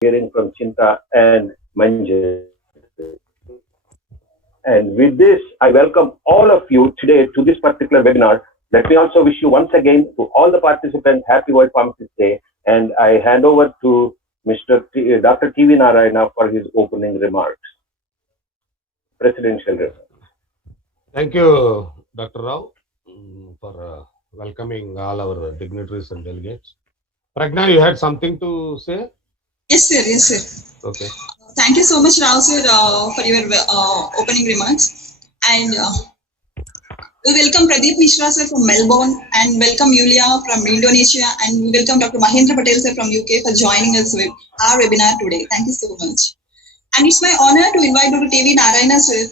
hearing from Chinta and Manjari. And with this, I welcome all of you today to this particular webinar. Let me also wish you once again to all the participants happy World Pharmacist Day. And I hand over to Dr. T.V. Narayana for his opening remarks. Presidential remarks. Thank you, Dr. Rao, for welcoming all our dignitaries and delegates. Pragna, you had something to say? Yes, sir. Yes, sir. Okay. Thank you so much, Rao, sir, for your opening remarks. And we welcome Pradeep Mishra, sir, from Melbourne, and welcome Yulia from Indonesia, and we welcome Dr. Mahendra Patel, sir, from UK, for joining us with our webinar today. Thank you so much. And it's my honor to invite Dr. T.V. Narayana, sir,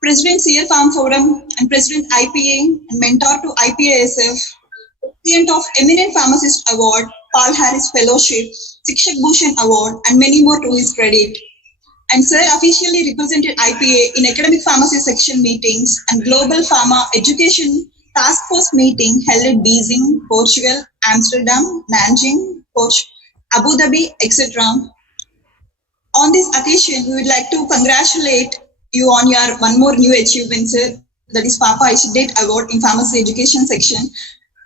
President CR Farm Forum and President IPA and mentor to Ipa-Spf-Fip, recipient of Eminent Pharmacist Award, Paul Harris Fellowship, Shikshak Bhushan Award, and many more to his credit. And sir officially represented IPA in academic pharmacy section meetings and global pharma education task force meeting held at Beijing, Portugal, Amsterdam, Nanjing, Abu Dhabi, etc. On this occasion, we would like to congratulate you on your one more new achievement, sir, that is Papa Ishidate Award in Pharmacy Education section.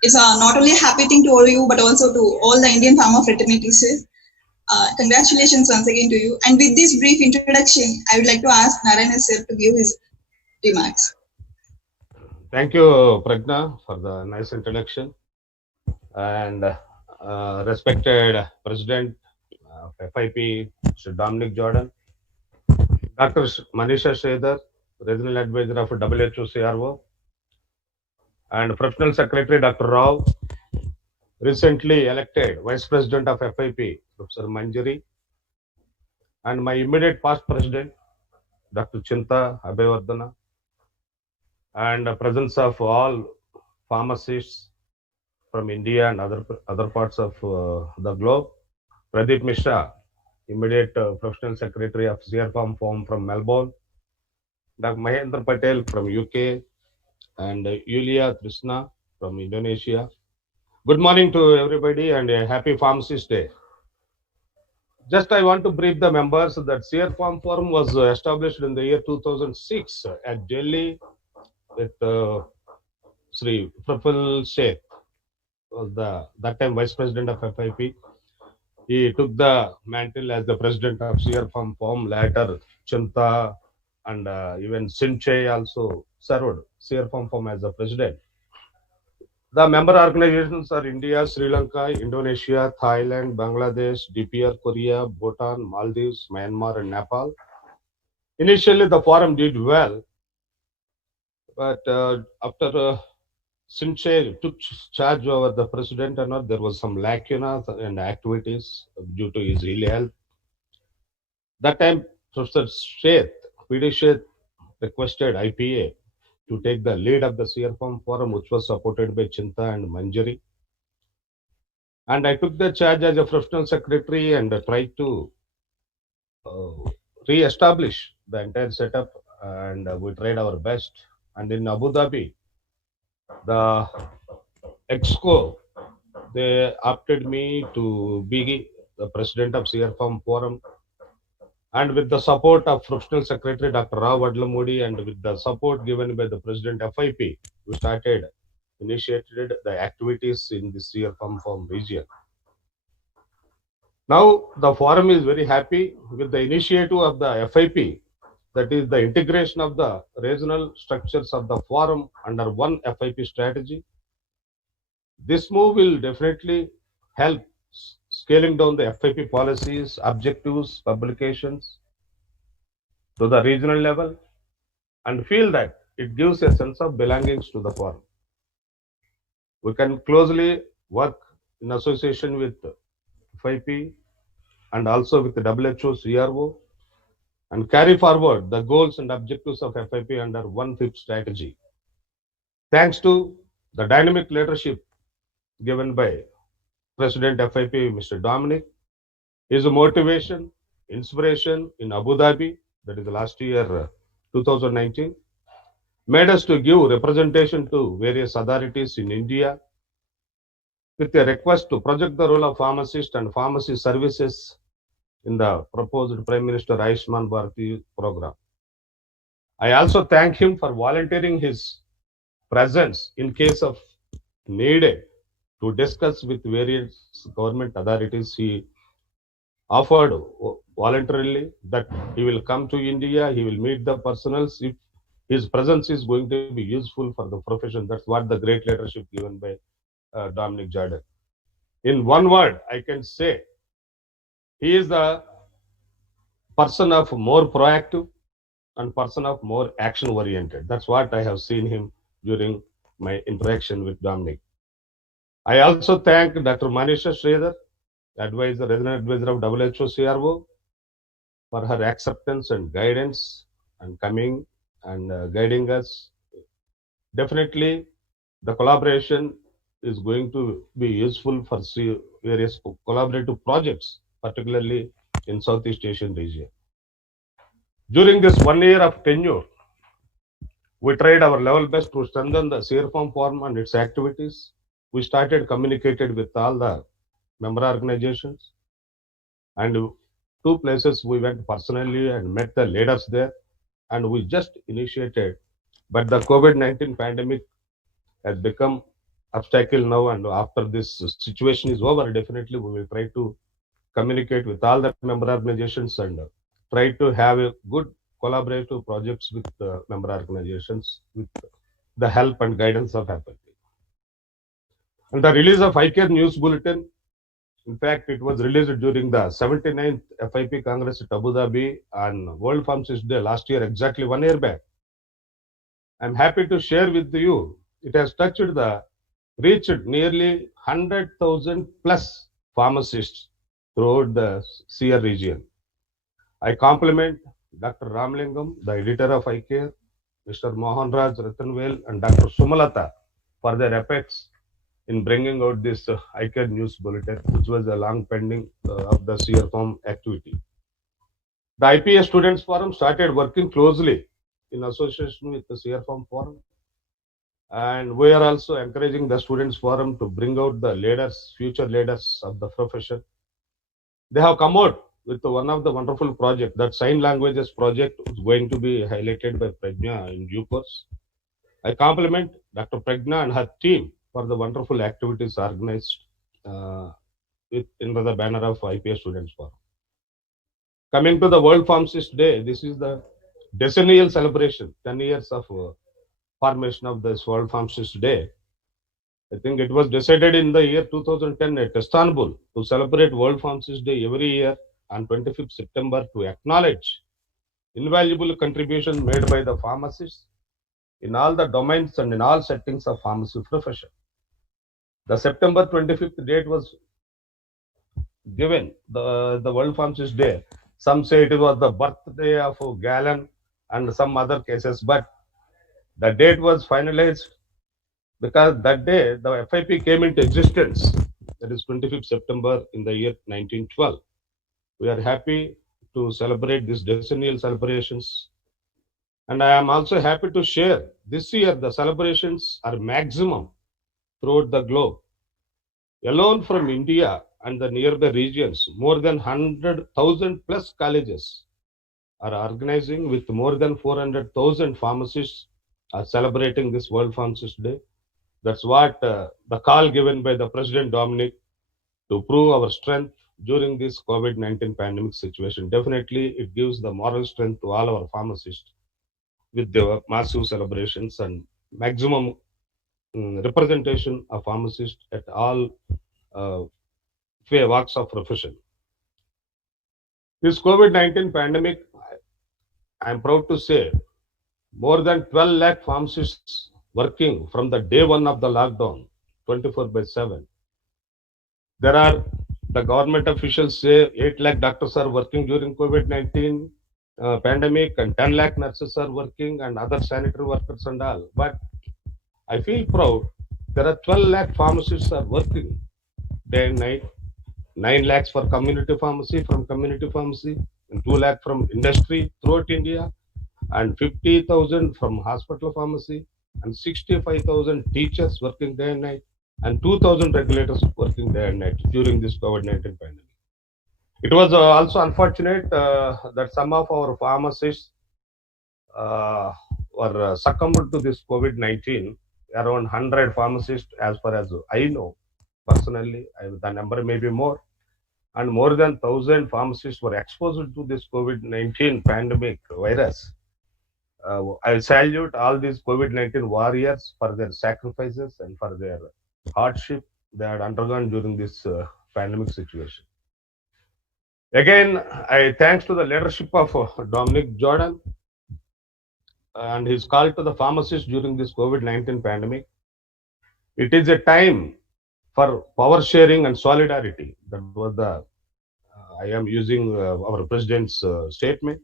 It's not only a happy thing to all you, but also to all the Indian pharma fraternity, sir. Congratulations once again to you. And with this brief introduction, I would like to ask Narayana, sir, to give his remarks. Thank you, Pragna, for the nice introduction. And respected President of FIP, Mr. Dominic Jordan, Dr. Manisha Sridhar, Regional Advisor of WHO CRO, and Professional Secretary Dr. Rao, recently elected Vice President of FIP, Professor Manjari, and my immediate past President, Dr. Chinta Abhayavardhana, and the presence of all pharmacists from India and other parts of the globe, Pradeep Mishra, immediate Professional Secretary of CR Farm Forum from Melbourne, Dr. Mahendra Patel from UK, and Yulia Krishna from Indonesia. Good morning to everybody and a happy Pharmacist Day. Just I want to brief the members that CR Farm Forum was established in the year 2006 at Delhi with Sri Praful Seth, was that time Vice President of FIP. He took the mantle as the President of CR Farm Forum. Later, Chinta and even Sinche also served CR Farm Forum as the President. The member organizations are India, Sri Lanka, Indonesia, Thailand, Bangladesh, DPR, Korea, Bhutan, Maldives, Myanmar, and Nepal. Initially, the forum did well, but after Sinche took charge over the president, and there was some lacunas and activities due to his ill health. That time, Professor Sheth, PD Sheth, requested IPA to take the lead of the CR Farm Forum, which was supported by Chinta and Manjari. And I took the charge as a professional secretary and tried to re-establish the entire setup, and we tried our best. And in Abu Dhabi, the EXCO, they opted me to be the president of CR Farm Forum. And with the support of Professional Secretary Dr. Rao Vadlamudi and with the support given by the President FIP, we initiated the activities in the CR Farm Forum region. Now the forum is very happy with the initiative of the FIP, that is the integration of the regional structures of the forum under one FIP strategy. This move will definitely help scaling down the FIP policies, objectives, publications to the regional level, and feel that it gives a sense of belongings to the forum. We can closely work in association with FIP and also with the WHO CRO and carry forward the goals and objectives of FIP under one FIP strategy. Thanks to the dynamic leadership given by President FIP, Mr. Dominic, his motivation, inspiration in Abu Dhabi, that is the last year, 2019, made us to give representation to various authorities in India with a request to project the role of pharmacist and pharmacy services in the proposed Prime Minister Ayushman Bharati program. I also thank him for volunteering his presence in case of needed to discuss with various government authorities. He offered voluntarily that he will come to India, he will meet the personals if his presence is going to be useful for the profession. That's what the great leadership given by Dominic Jordan. In one word, I can say he is the person of more proactive and person of more action oriented. That's what I have seen him during my interaction with Dominic. I also thank Dr. Manisha Sridhar, advisor, resident advisor of WHO CRO, for her acceptance and guidance and coming and guiding us. Definitely, the collaboration is going to be useful for various collaborative projects, particularly in Southeast Asian region. During this 1 year of tenure, we tried our level best to strengthen the CRFOM forum and its activities. We started communicated with all the member organizations, and two places we went personally and met the leaders there, and we just initiated. But the COVID-19 pandemic has become obstacle now, and after this situation is over, definitely we will try to communicate with all the member organizations and try to have a good collaborative projects with the member organizations with the help and guidance of faculty. And the release of ICARE News Bulletin, in fact, it was released during the 79th FIP Congress at Abu Dhabi on World Pharmacist Day last year, exactly 1 year back. I'm happy to share with you, it has reached nearly 100,000 plus pharmacists throughout the SEER region. I compliment Dr. Ramlingam, the editor of ICARE, Mr. Mohanraj Ratanvel, and Dr. Sumalata for their efforts in bringing out this ICARE News Bulletin, which was a long pending of the SEER form activity. The IPS Students Forum started working closely in association with the SEER form forum. And we are also encouraging the Students Forum to bring out the leaders, future leaders of the profession. They have come out with one of the wonderful projects, that sign languages project is going to be highlighted by Prajna in due course. I compliment Dr. Prajna and her team for the wonderful activities organized under the banner of IPS Students Forum. Coming to the World Pharmacist Day, this is the decennial celebration, 10 years of formation of this World Pharmacist Day. I think it was decided in the year 2010 at Istanbul to celebrate World Pharmacist Day every year on 25th September to acknowledge invaluable contribution made by the pharmacists in all the domains and in all settings of pharmacy profession. The September 25th date was given, the World Pharmacist Day. Some say it was the birthday of Galen and some other cases, but the date was finalized because that day the FIP came into existence, that is 25th September in the year 1912. We are happy to celebrate these decennial celebrations. And I am also happy to share this year the celebrations are maximum throughout the globe. Alone from India and the nearby regions, more than 100,000 plus colleges are organizing with more than 400,000 pharmacists are celebrating this World Pharmacist Day. That's what the call given by the President Dominic to prove our strength during this COVID-19 pandemic situation. Definitely, it gives the moral strength to all our pharmacists with the massive celebrations and maximum representation of pharmacists at all walks of profession. This COVID-19 pandemic, I am proud to say, more than 12 lakh pharmacists working from the day one of the lockdown, 24/7. There are, the government officials say 8 lakh doctors are working during COVID-19 pandemic and 10 lakh nurses are working and other sanitary workers and all. But I feel proud. There are 12 lakh pharmacists are working day and night. 9 lakhs for community pharmacy from community pharmacy and 2 lakh from industry throughout India and 50,000 from hospital pharmacy and 65,000 teachers working day and night and 2,000 regulators working day and night during this COVID-19 pandemic. It was also unfortunate that some of our pharmacists were succumbed to this COVID-19. Around 100 pharmacists, as far as I know personally, the number may be more, and more than 1,000 pharmacists were exposed to this COVID-19 pandemic virus. I salute all these COVID-19 warriors for their sacrifices and for their hardship they had undergone during this pandemic situation. Again, I thanks to the leadership of Dominic Jordan and his call to the pharmacists during this COVID-19 pandemic. It is a time for power sharing and solidarity. That was the I am using our president's statement.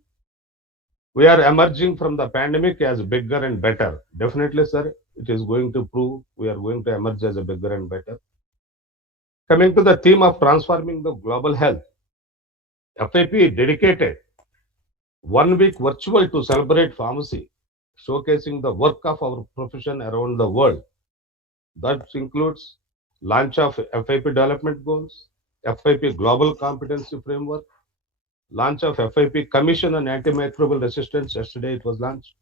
We are emerging from the pandemic as bigger and better. Definitely, sir, it is going to prove we are going to emerge as a bigger and better. Coming to the theme of transforming the global health, FIP dedicated 1 week virtual to celebrate pharmacy, showcasing the work of our profession around the world. That includes launch of FIP development goals, FIP global competency framework, launch of FIP Commission on Antimicrobial Resistance. Yesterday it was launched.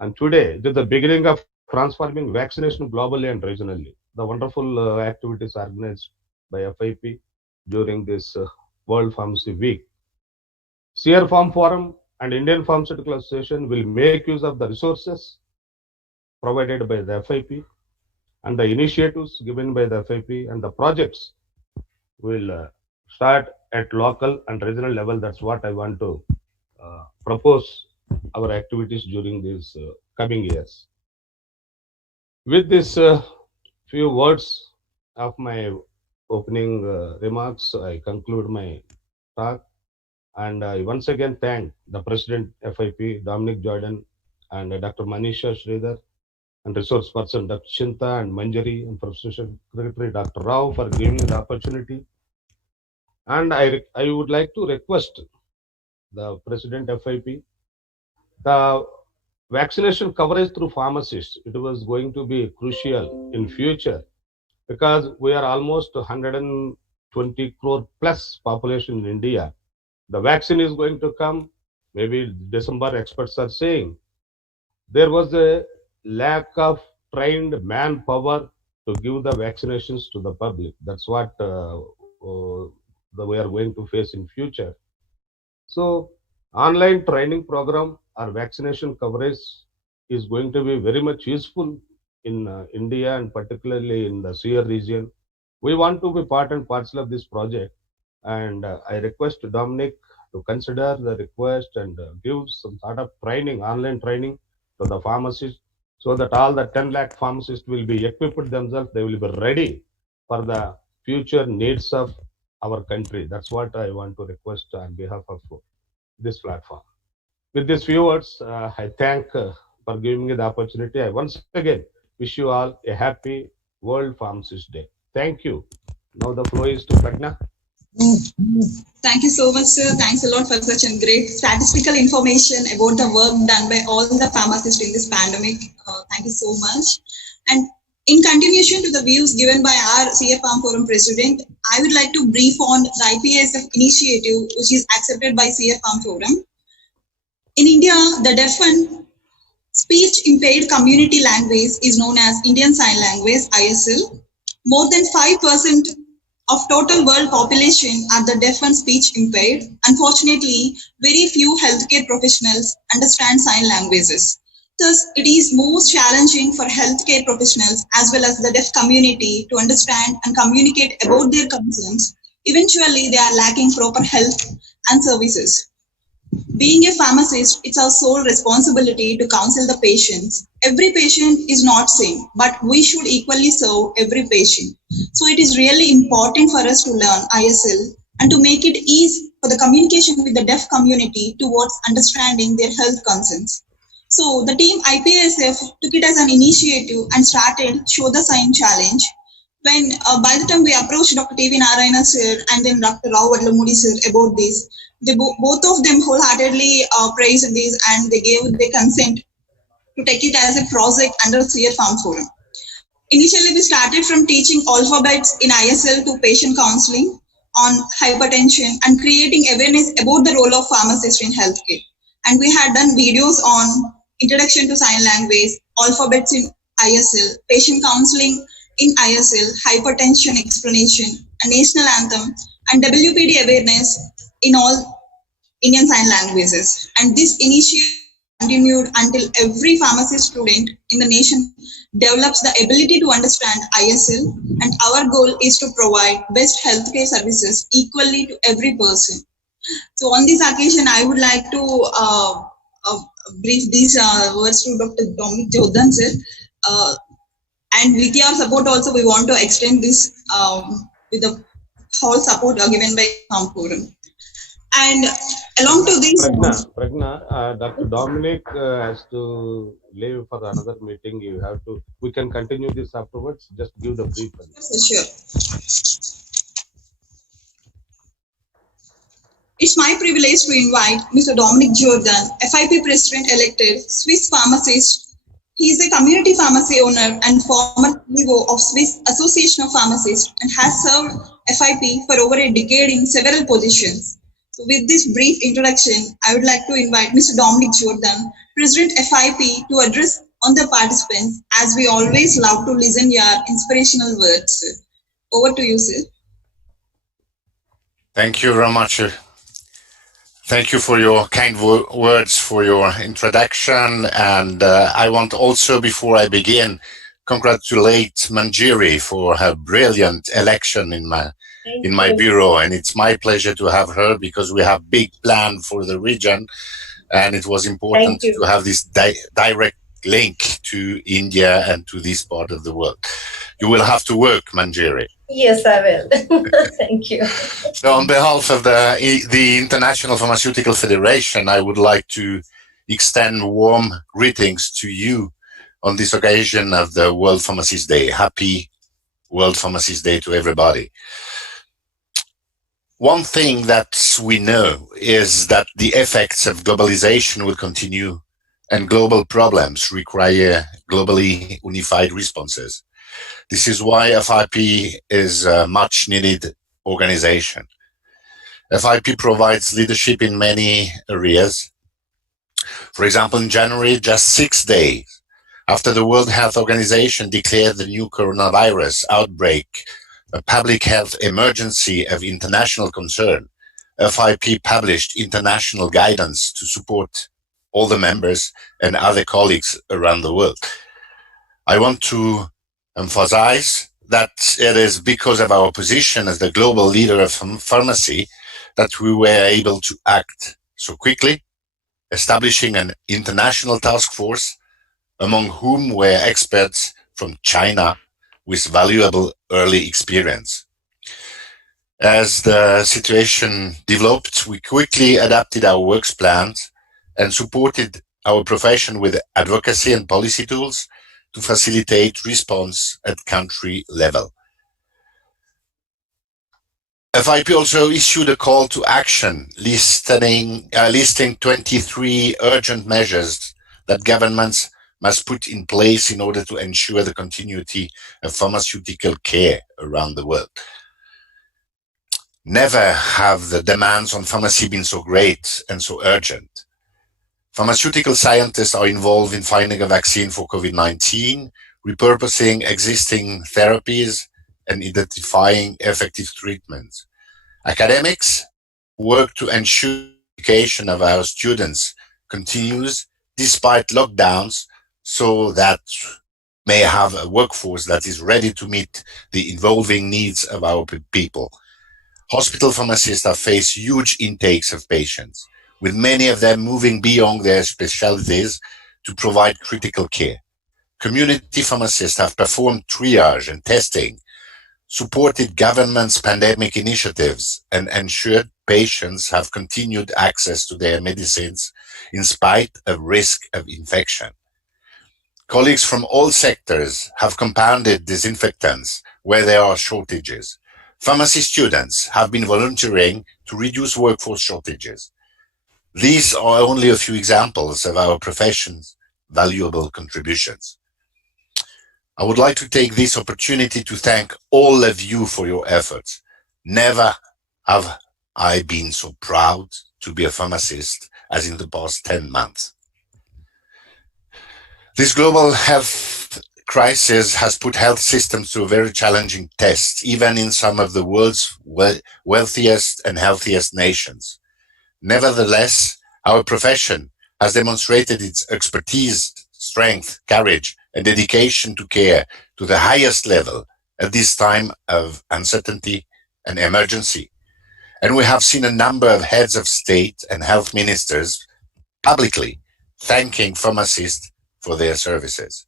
And today, it is the beginning of transforming vaccination globally and regionally. The wonderful activities organized by FIP during this World Pharmacy Week. Seer Farm Forum and Indian Pharmaceutical Association will make use of the resources provided by the FIP and the initiatives given by the FIP and the projects will start at local and regional level. That's what I want to propose our activities during these coming years. With this few words of my opening remarks, I conclude my talk. And I once again thank the President FIP, Dominic Jordan, and Dr. Manisha Sridhar, and resource person Dr. Chinta and Manjari, and Professor Secretary Dr. Rao for giving me the opportunity. And I would like to request the President FIP, the vaccination coverage through pharmacists, it was going to be crucial in future because we are almost 120 crore plus population in India. The vaccine is going to come, maybe December experts are saying. There was a lack of trained manpower to give the vaccinations to the public. That's what we are going to face in future. So online training program or vaccination coverage is going to be very much useful in India and particularly in the SEER region. We want to be part and parcel of this project, and I request Dominic to consider the request and give some sort of training, online training to the pharmacists, so that all the 10 lakh pharmacists will be equipped themselves. They will be ready for the future needs of our country. That's what I want to request on behalf of this platform. With these few words, I thank for giving me the opportunity. I once again wish you all a happy World Pharmacist Day. Thank you. Now the floor is to Pragna. Thank you so much, sir. Thanks a lot for such a great statistical information about the work done by all the pharmacists in this pandemic. Thank you so much. And in continuation to the views given by our CF Farm Forum President, I would like to brief on the Ipa-Spf-Fip initiative, which is accepted by CF Farm Forum. In India, the deaf and speech impaired community language is known as Indian Sign Language, ISL. More than 5% of total world population are the deaf and speech impaired. Unfortunately, very few healthcare professionals understand sign languages. Thus, it is most challenging for healthcare professionals as well as the deaf community to understand and communicate about their concerns. Eventually, they are lacking proper health and services. Being a pharmacist, it's our sole responsibility to counsel the patients. Every patient is not same, but we should equally serve every patient. So it is really important for us to learn ISL and to make it easy for the communication with the deaf community towards understanding their health concerns. So the team Ipa-Spf-Fip took it as an initiative and started Show the Sign Challenge. When by the time we approached Dr. T.V. Narayana sir and then Dr. Rao Vadlamudi sir about this, they both of them wholeheartedly praised this and they gave their consent to take it as a project under CF Farm Forum. Initially, we started from teaching alphabets in ISL to patient counseling. on hypertension and creating awareness about the role of pharmacists in healthcare. And we had done videos on introduction to sign language, alphabets in ISL, patient counseling in ISL, hypertension explanation, a national anthem, and WPD awareness in all Indian Sign Languages. And this initiative continued until every pharmacy student in the nation develops the ability to understand ISL. And our goal is to provide best healthcare services equally to every person. So on this occasion, I would like to brief these words to Dr. Dominic Jordan sir. And with your support also, we want to extend this with the whole support given by Farm Forum. And along to this, Pragna, Dr. Dominic has to leave for another meeting. You have to. We can continue this afterwards. Just give the brief. Sure. It's my privilege to invite Mr. Dominic Jordan, FIP President elected, Swiss pharmacist. He is a community pharmacy owner and former CEO of Swiss Association of Pharmacists and has served FIP for over a decade in several positions. So with this brief introduction, I would like to invite Mr. Dominic Jordan, President FIP, to address on the participants, as we always love to listen your inspirational words. Over to you, sir. Thank you very much. Thank you for your kind words, for your introduction. And I want also, before I begin, congratulate Manjiri for her brilliant election in my bureau. And it's my pleasure to have her because we have big plan for the region. And it was important to have this direct link to India and to this part of the world. You will have to work, Manjiri. Yes, I will. Thank you. So on behalf of the International Pharmaceutical Federation, I would like to extend warm greetings to you on this occasion of the World Pharmacist Day. Happy World Pharmacist Day to everybody. One thing that we know is that the effects of globalization will continue and global problems require globally unified responses. This is why FIP is a much needed organization. FIP provides leadership in many areas. For example, in January, just 6 days after the World Health Organization declared the new coronavirus outbreak a public health emergency of international concern, FIP published international guidance to support all the members and other colleagues around the world. I want to emphasize that it is because of our position as the global leader of pharmacy that we were able to act so quickly, establishing an international task force, among whom were experts from China with valuable early experience. As the situation developed, we quickly adapted our work plans and supported our profession with advocacy and policy tools to facilitate response at country level. FIP also issued a call to action listing 23 urgent measures that governments must put in place in order to ensure the continuity of pharmaceutical care around the world. Never have the demands on pharmacy been so great and so urgent. Pharmaceutical scientists are involved in finding a vaccine for COVID-19, repurposing existing therapies, and identifying effective treatments. Academics work to ensure the education of our students continues despite lockdowns, so that may have a workforce that is ready to meet the evolving needs of our people. Hospital pharmacists have faced huge intakes of patients, with many of them moving beyond their specialties to provide critical care. Community pharmacists have performed triage and testing, supported government's pandemic initiatives, and ensured patients have continued access to their medicines in spite of risk of infection. Colleagues from all sectors have compounded disinfectants where there are shortages. Pharmacy students have been volunteering to reduce workforce shortages. These are only a few examples of our profession's valuable contributions. I would like to take this opportunity to thank all of you for your efforts. Never have I been so proud to be a pharmacist as in the past 10 months. This global health crisis has put health systems to a very challenging test, even in some of the world's wealthiest and healthiest nations. Nevertheless, our profession has demonstrated its expertise, strength, courage, and dedication to care to the highest level at this time of uncertainty and emergency. And we have seen a number of heads of state and health ministers publicly thanking pharmacists for their services.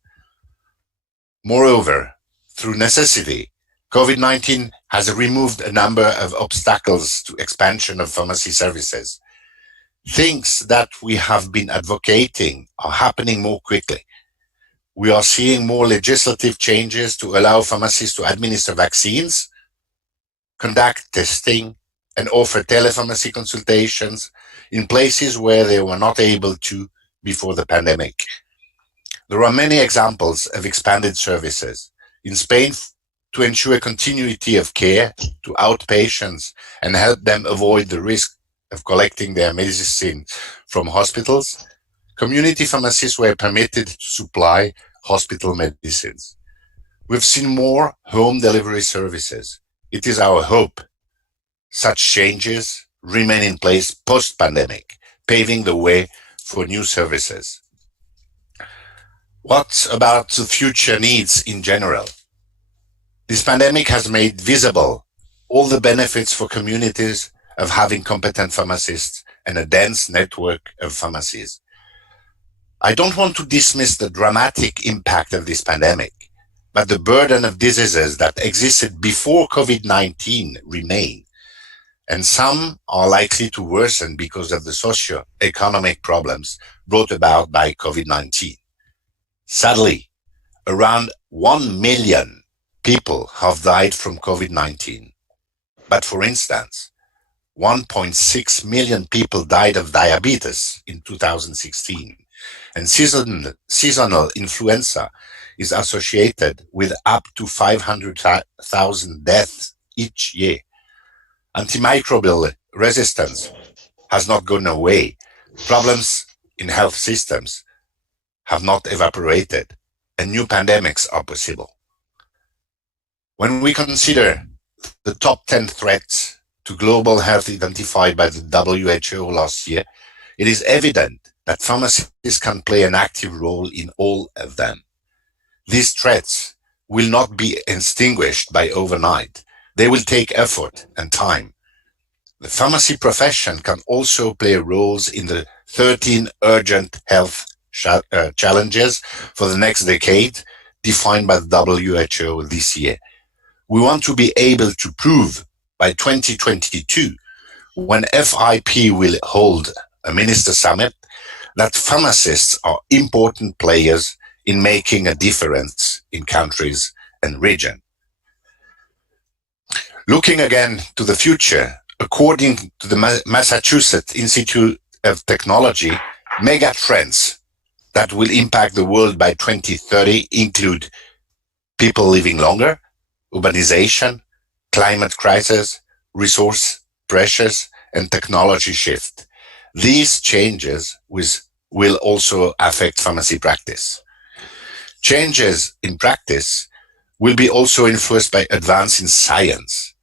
Moreover, through necessity, COVID-19 has removed a number of obstacles to expansion of pharmacy services. Things that we have been advocating are happening more quickly. We are seeing more legislative changes to allow pharmacists to administer vaccines, conduct testing, and offer telepharmacy consultations in places where they were not able to before the pandemic. There are many examples of expanded services. In Spain, to ensure continuity of care to outpatients and help them avoid the risk of collecting their medicine from hospitals, community pharmacists were permitted to supply hospital medicines. We've seen more home delivery services. It is our hope such changes remain in place post-pandemic, paving the way for new services. What about the future needs in general? This pandemic has made visible all the benefits for communities of having competent pharmacists and a dense network of pharmacies. I don't want to dismiss the dramatic impact of this pandemic, but the burden of diseases that existed before COVID-19 remain, and some are likely to worsen because of the socio-economic problems brought about by COVID-19. Sadly, around 1 million people have died from COVID-19. But for instance, 1.6 million people died of diabetes in 2016, and seasonal influenza is associated with up to 500,000 deaths each year. Antimicrobial resistance has not gone away. Problems in health systems have not evaporated, and new pandemics are possible. When we consider the top 10 threats to global health identified by the WHO last year, it is evident that pharmacists can play an active role in all of them. These threats will not be extinguished by overnight. They will take effort and time. The pharmacy profession can also play roles in the 13 urgent health challenges for the next decade defined by the WHO this year. We want to be able to prove by 2022, when FIP will hold a minister summit, that pharmacists are important players in making a difference in countries and regions. Looking again to the future, according to the Massachusetts Institute of Technology, mega trends that will impact the world by 2030 include people living longer, urbanization, climate crisis, resource pressures, and technology shift. These changes will also affect pharmacy practice. Changes in practice will be also influenced by advance in science.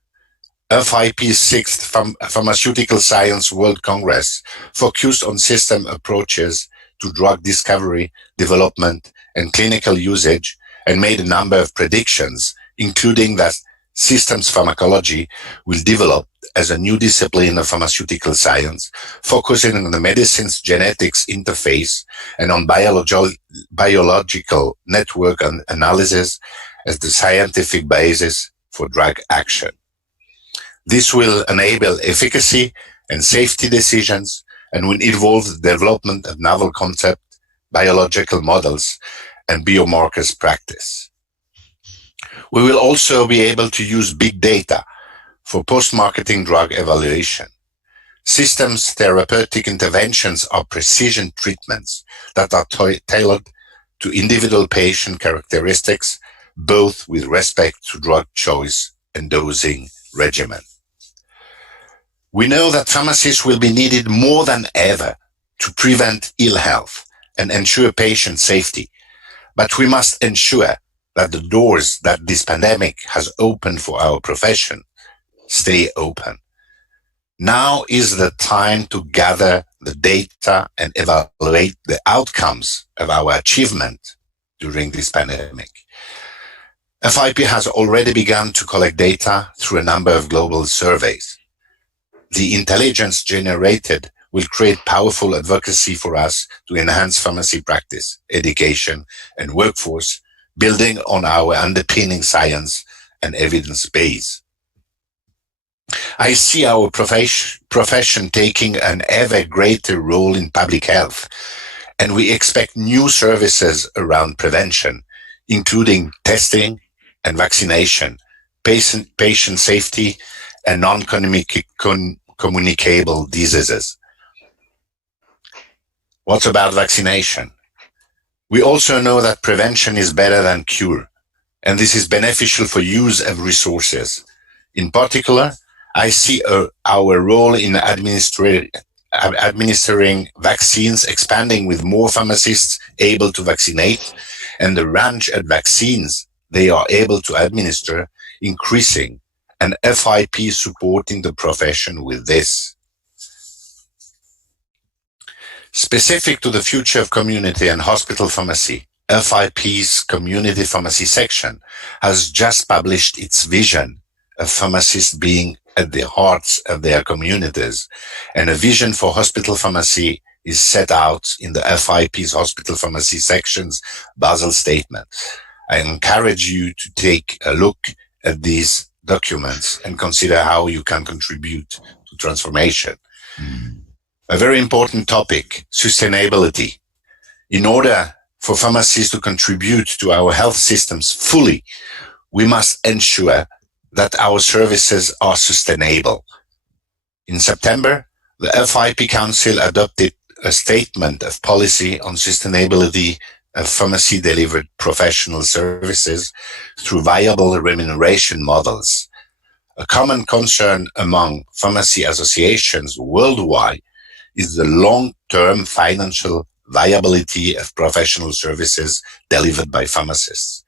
FIP's 6th Pharmaceutical Science World Congress focused on system approaches to drug discovery, development, and clinical usage, and made a number of predictions, including that systems pharmacology will develop as a new discipline of pharmaceutical science, focusing on the medicine's genetics interface and on biological network analysis as the scientific basis for drug action. This will enable efficacy and safety decisions and will involve the development of novel concept, biological models, and biomarkers practice. We will also be able to use big data for post-marketing drug evaluation. Systems therapeutic interventions are precision treatments that are tailored to individual patient characteristics, both with respect to drug choice and dosing regimen. We know that pharmacists will be needed more than ever to prevent ill health and ensure patient safety. But we must ensure that the doors that this pandemic has opened for our profession stay open. Now is the time to gather the data and evaluate the outcomes of our achievement during this pandemic. FIP has already begun to collect data through a number of global surveys. The intelligence generated will create powerful advocacy for us to enhance pharmacy practice, education, and workforce, building on our underpinning science and evidence base. I see our profession taking an ever greater role in public health, and we expect new services around prevention, including testing and vaccination, patient safety, and non-communicable diseases. What about vaccination? We also know that prevention is better than cure, and this is beneficial for use of resources. In particular, I see our role in administering vaccines expanding with more pharmacists able to vaccinate, and the range of vaccines they are able to administer increasing, and FIP supporting the profession with this. Specific to the future of community and hospital pharmacy, FIP's community pharmacy section has just published its vision of pharmacists being at the hearts of their communities, and a vision for hospital pharmacy is set out in the FIP's hospital pharmacy section's Basel statement. I encourage you to take a look at these documents and consider how you can contribute to transformation. A very important topic, sustainability. In order for pharmacies to contribute to our health systems fully, we must ensure that our services are sustainable. In September, the FIP Council adopted a statement of policy on sustainability of pharmacy-delivered professional services through viable remuneration models. A common concern among pharmacy associations worldwide is the long-term financial viability of professional services delivered by pharmacists.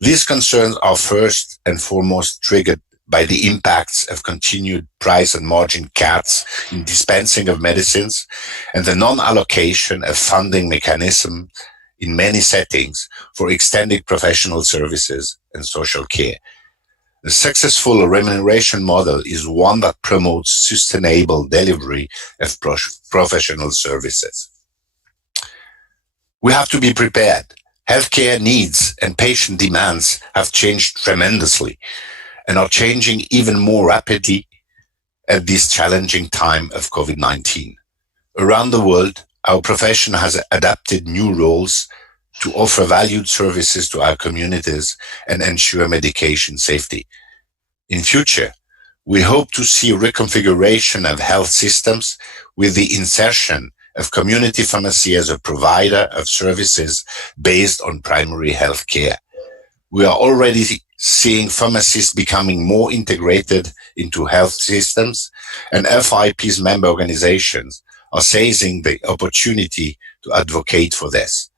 These concerns are first and foremost triggered by the impacts of continued price and margin cuts in dispensing of medicines and the non-allocation of funding mechanisms in many settings for extended professional services and social care. A successful remuneration model is one that promotes sustainable delivery of professional services. We have to be prepared. Healthcare needs and patient demands have changed tremendously and are changing even more rapidly at this challenging time of COVID-19. Around the world, our profession has adapted new roles to offer valued services to our communities and ensure medication safety. In future, we hope to see reconfiguration of health systems with the insertion of community pharmacy as a provider of services based on primary health care. We are already seeing pharmacists becoming more integrated into health systems, and FIP's member organizations are seizing the opportunity to advocate for this.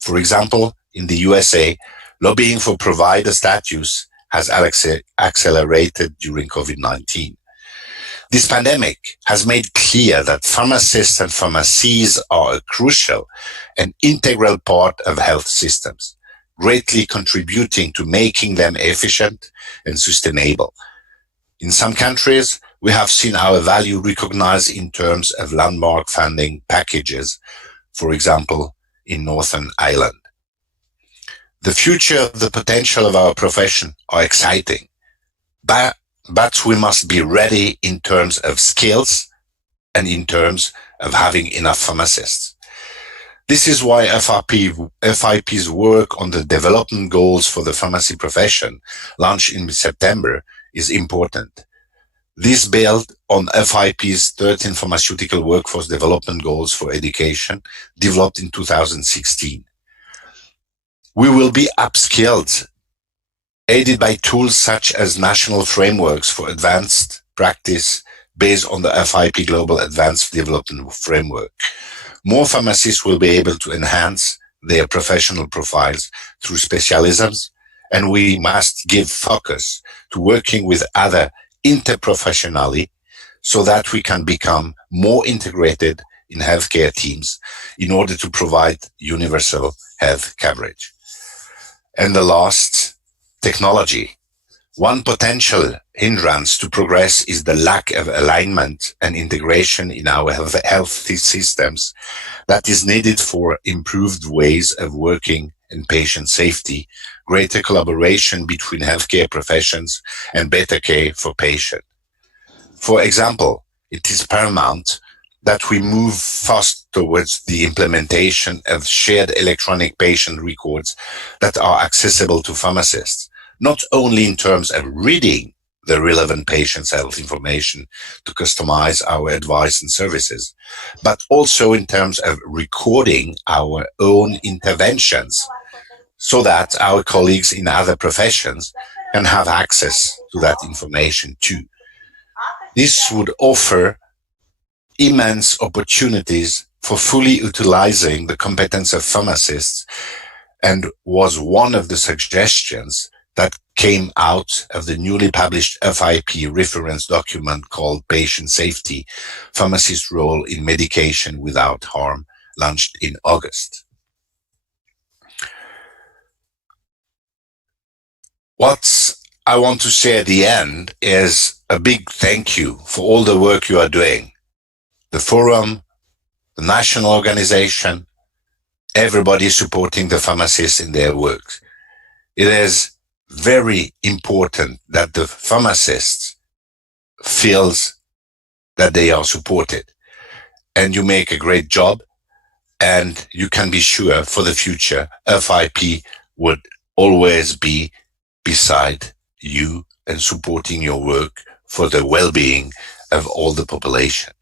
For example, in the USA, lobbying for provider status has accelerated during COVID-19. This pandemic has made clear that pharmacists and pharmacies are a crucial and integral part of health systems, greatly contributing to making them efficient and sustainable. In some countries, we have seen our value recognized in terms of landmark funding packages, for example, in Northern Ireland. The future of the potential of our profession are exciting, but we must be ready in terms of skills and in terms of having enough pharmacists. This is why FIP's work on the development goals for the pharmacy profession, launched in September, is important. This builds on FIP's 13 pharmaceutical workforce development goals for education, developed in 2016. We will be upskilled, aided by tools such as national frameworks for advanced practice based on the FIP Global Advanced Development Framework. More pharmacists will be able to enhance their professional profiles through specialisms, and we must give focus to working with other interprofessionally so that we can become more integrated in healthcare teams in order to provide universal health coverage. And the last, technology. One potential hindrance to progress is the lack of alignment and integration in our healthy systems that is needed for improved ways of working and patient safety, greater collaboration between healthcare professions, and better care for patients. For example, it is paramount that we move fast towards the implementation of shared electronic patient records that are accessible to pharmacists, not only in terms of reading the relevant patient's health information to customize our advice and services, but also in terms of recording our own interventions so that our colleagues in other professions can have access to that information too. This would offer immense opportunities for fully utilizing the competence of pharmacists and was one of the suggestions that came out of the newly published FIP reference document called Patient Safety, Pharmacist Role in Medication Without Harm, launched in August. What I want to say at the end is a big thank you for all the work you are doing. The forum, the national organization, everybody supporting the pharmacists in their work. It is very important that the pharmacists feels that they are supported, and you make a great job, and you can be sure for the future FIP would always be beside you and supporting your work for the well-being of all the population.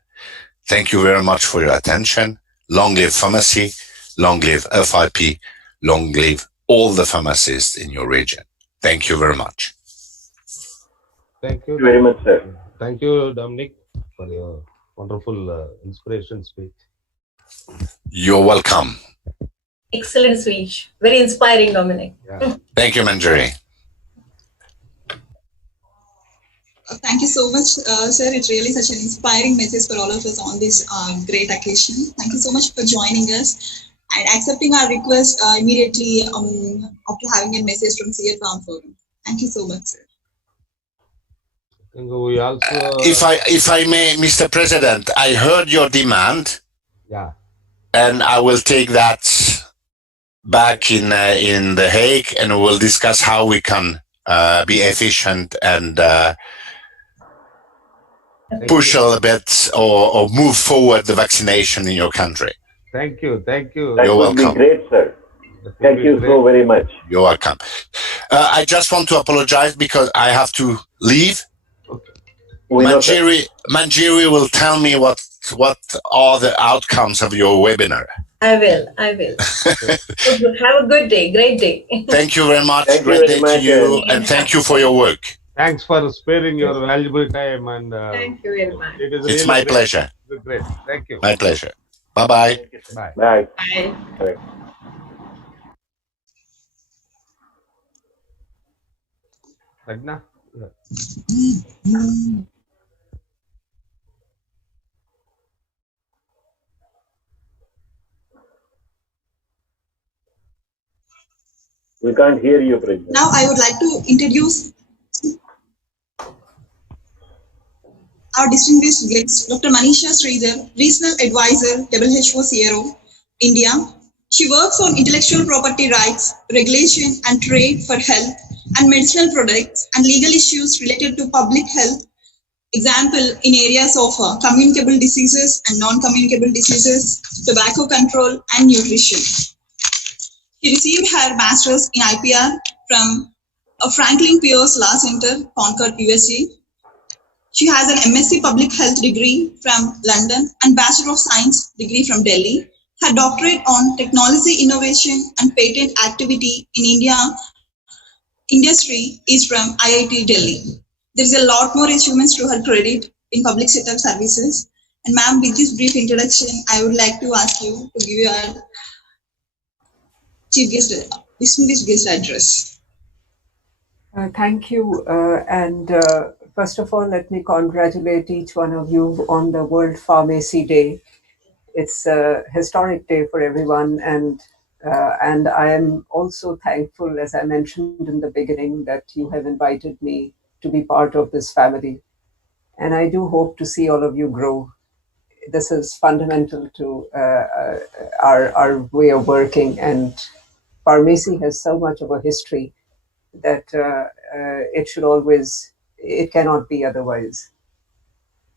Thank you very much for your attention. Long live pharmacy, long live FIP, long live all the pharmacists in your region. Thank you very much. Thank you. Thank you very much, sir. Thank you, Dominic, for your wonderful inspiration speech. You're welcome. Excellent speech. Very inspiring, Dominic. Yeah. Thank you, Manjari. Thank you so much, sir. It's really such an inspiring message for all of us on this great occasion. Thank you so much for joining us and accepting our request immediately after having a message from CA Farm Forum. Thank you so much, sir. We also, If I may, Mr. President, I heard your demand, yeah, and I will take that back in The Hague, and we'll discuss how we can be efficient and push a little bit or move forward the vaccination in your country. thank you. That You're would welcome. be great, sir. That would Thank be you great. so very much. You're welcome. I just want to apologize because I have to leave. We know, sir. Manjiri will tell me what are the outcomes of your webinar. I will. Have a good day. Great day. Thank you very much. Thank you Great very day to much, you, and- and thank you for your work. Thanks for sparing your valuable time, and Thank you very much. it is It's really my great. pleasure. Great. Thank you. My pleasure. Bye-bye. Bye. Bye. Bye. Ragna? Yeah. We can't hear you, President. Now I would like to introduce our distinguished guest, Dr. Manisha Sridhar, Regional Advisor, WHO CRO, India. She works on intellectual property rights, regulation and trade for health and medicinal products and legal issues related to public health, example in areas of communicable diseases and non-communicable diseases, tobacco control and nutrition. She received her master's in IPR from Franklin Pierce Law Center, Concord, USA. She has an MSc Public Health degree from London and Bachelor of Science degree from Delhi. Her doctorate on technology innovation and patent activity in industry is from IIT Delhi. There is a lot more achievements to her credit. in public sector services. And ma'am, with this brief introduction, I would like to ask you to give your distinguished guest address. Thank you. First of all, let me congratulate each one of you on the World Pharmacy Day. It's a historic day for everyone, and I am also thankful, as I mentioned in the beginning, that you have invited me to be part of this family. And I do hope to see all of you grow. This is fundamental to our way of working, and pharmacy has so much of a history that it cannot be otherwise.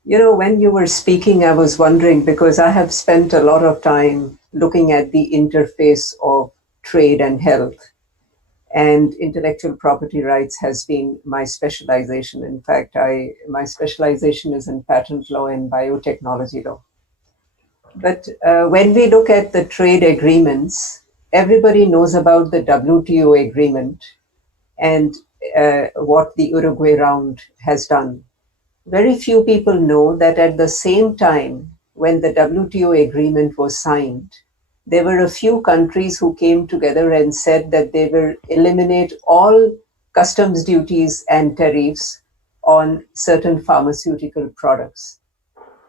You know, when you were speaking, I was wondering, because I have spent a lot of time looking at the interface of trade and health, and intellectual property rights has been my specialization. In fact, my specialization is in patent law and biotechnology law. But when we look at the trade agreements, everybody knows about the WTO agreement and what the Uruguay round has done. Very few people know that at the same time, when the WTO agreement was signed, there were a few countries who came together and said that they will eliminate all customs duties and tariffs on certain pharmaceutical products.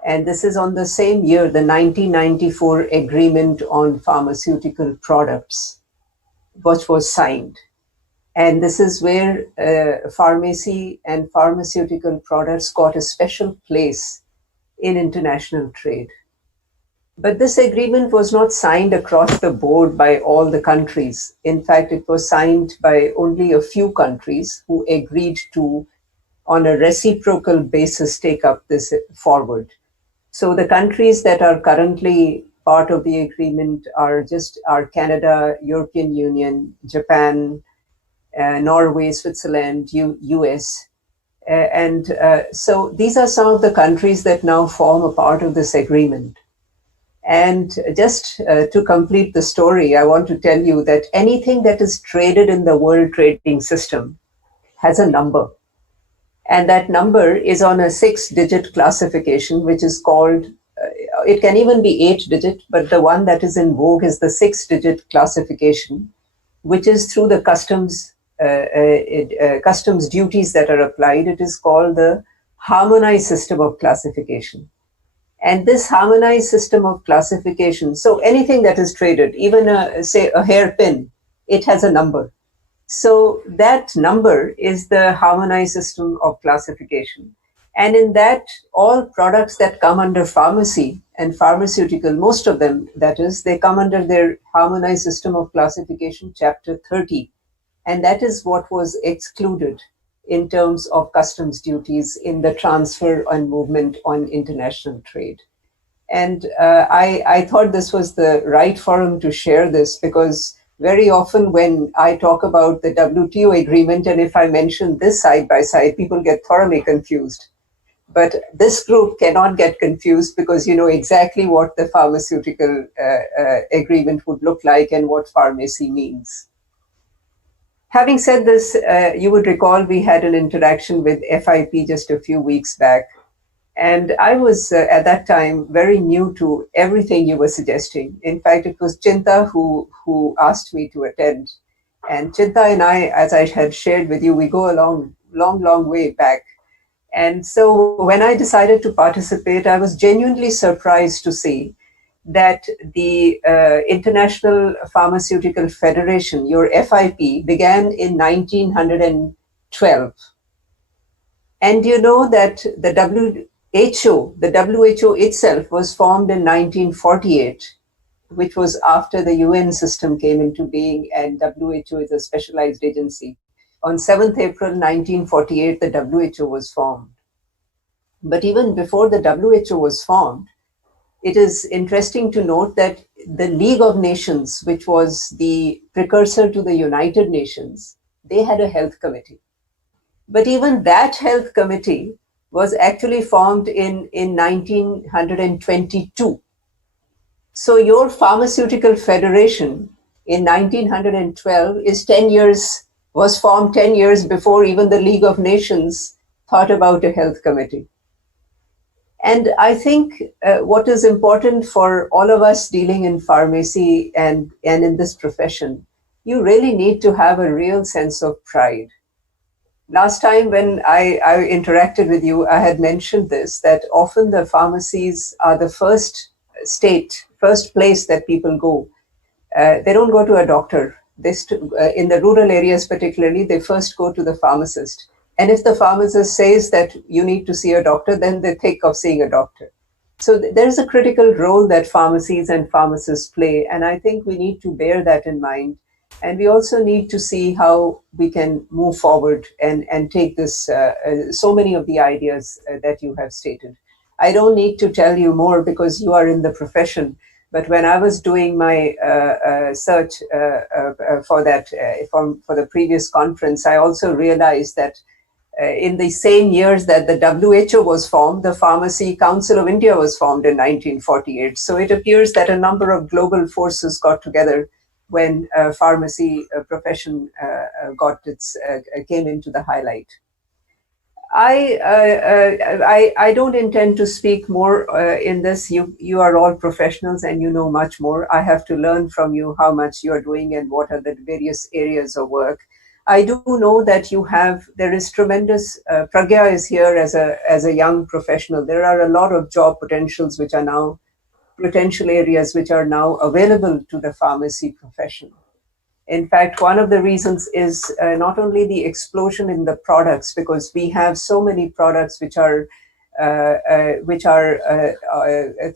And this is on the same year, the 1994 Agreement on Pharmaceutical Products, which was signed. And this is where pharmacy and pharmaceutical products got a special place in international trade. But this agreement was not signed across the board by all the countries. In fact, it was signed by only a few countries who agreed to, on a reciprocal basis, take up this forward. So the countries that are currently part of the agreement are Canada, European Union, Japan, Norway, Switzerland, US. So these are some of the countries that now form a part of this agreement. And just to complete the story, I want to tell you that anything that is traded in the world trading system has a number. And that number is on a 6-digit classification, which is called, it can even be 8-digit, but the one that is in vogue is the 6-digit classification, which is through the customs duties that are applied. It is called the harmonized system of classification. And this harmonized system of classification, so anything that is traded, even say a hairpin, it has a number. So that number is the harmonized system of classification. And in that, all products that come under pharmacy and pharmaceutical, most of them, that is, they come under their harmonized system of classification, chapter 30. And that is what was excluded in terms of customs duties in the transfer and movement on international trade. And I thought this was the right forum to share this, because very often when I talk about the WTO agreement, and if I mention this side by side, people get thoroughly confused. But this group cannot get confused, because you know exactly what the pharmaceutical agreement would look like and what pharmacy means. Having said this, you would recall we had an interaction with FIP just a few weeks back. And I was, at that time, very new to everything you were suggesting. In fact, it was Chinta who asked me to attend. And Chinta and I, as I had shared with you, we go a long way back. And so when I decided to participate, I was genuinely surprised to see that the International Pharmaceutical Federation, your FIP, began in 1912. And you know that the WHO itself was formed in 1948, which was after the UN system came into being, and WHO is a specialized agency. On 7th April 1948, the WHO was formed. But even before the WHO was formed, it is interesting to note that the League of Nations, which was the precursor to the United Nations, they had a health committee. But even that health committee was actually formed in 1922. So your Pharmaceutical Federation in 1912 was formed 10 years before even the League of Nations thought about a health committee. And I think what is important for all of us dealing in pharmacy and in this profession, you really need to have a real sense of pride. Last time when I interacted with you, I had mentioned this, that often the pharmacies are the first place that people go. They don't go to a doctor. In the rural areas particularly, they first go to the pharmacist. And if the pharmacist says that you need to see a doctor, then they think of seeing a doctor. So there's a critical role that pharmacies and pharmacists play. And I think we need to bear that in mind. And we also need to see how we can move forward and take this, so many of the ideas that you have stated. I don't need to tell you more because you are in the profession. But when I was doing my search for the previous conference, I also realized that in the same years that the WHO was formed, the Pharmacy Council of India was formed in 1948. So it appears that a number of global forces got together when pharmacy profession came into the highlight. I don't intend to speak more in this. You are all professionals and you know much more. I have to learn from you how much you are doing and what are the various areas of work. I do know that there is tremendous, Pragya is here as a young professional. There are a lot of job potential areas which are now available to the pharmacy profession. In fact, one of the reasons is not only the explosion in the products, because we have so many products which are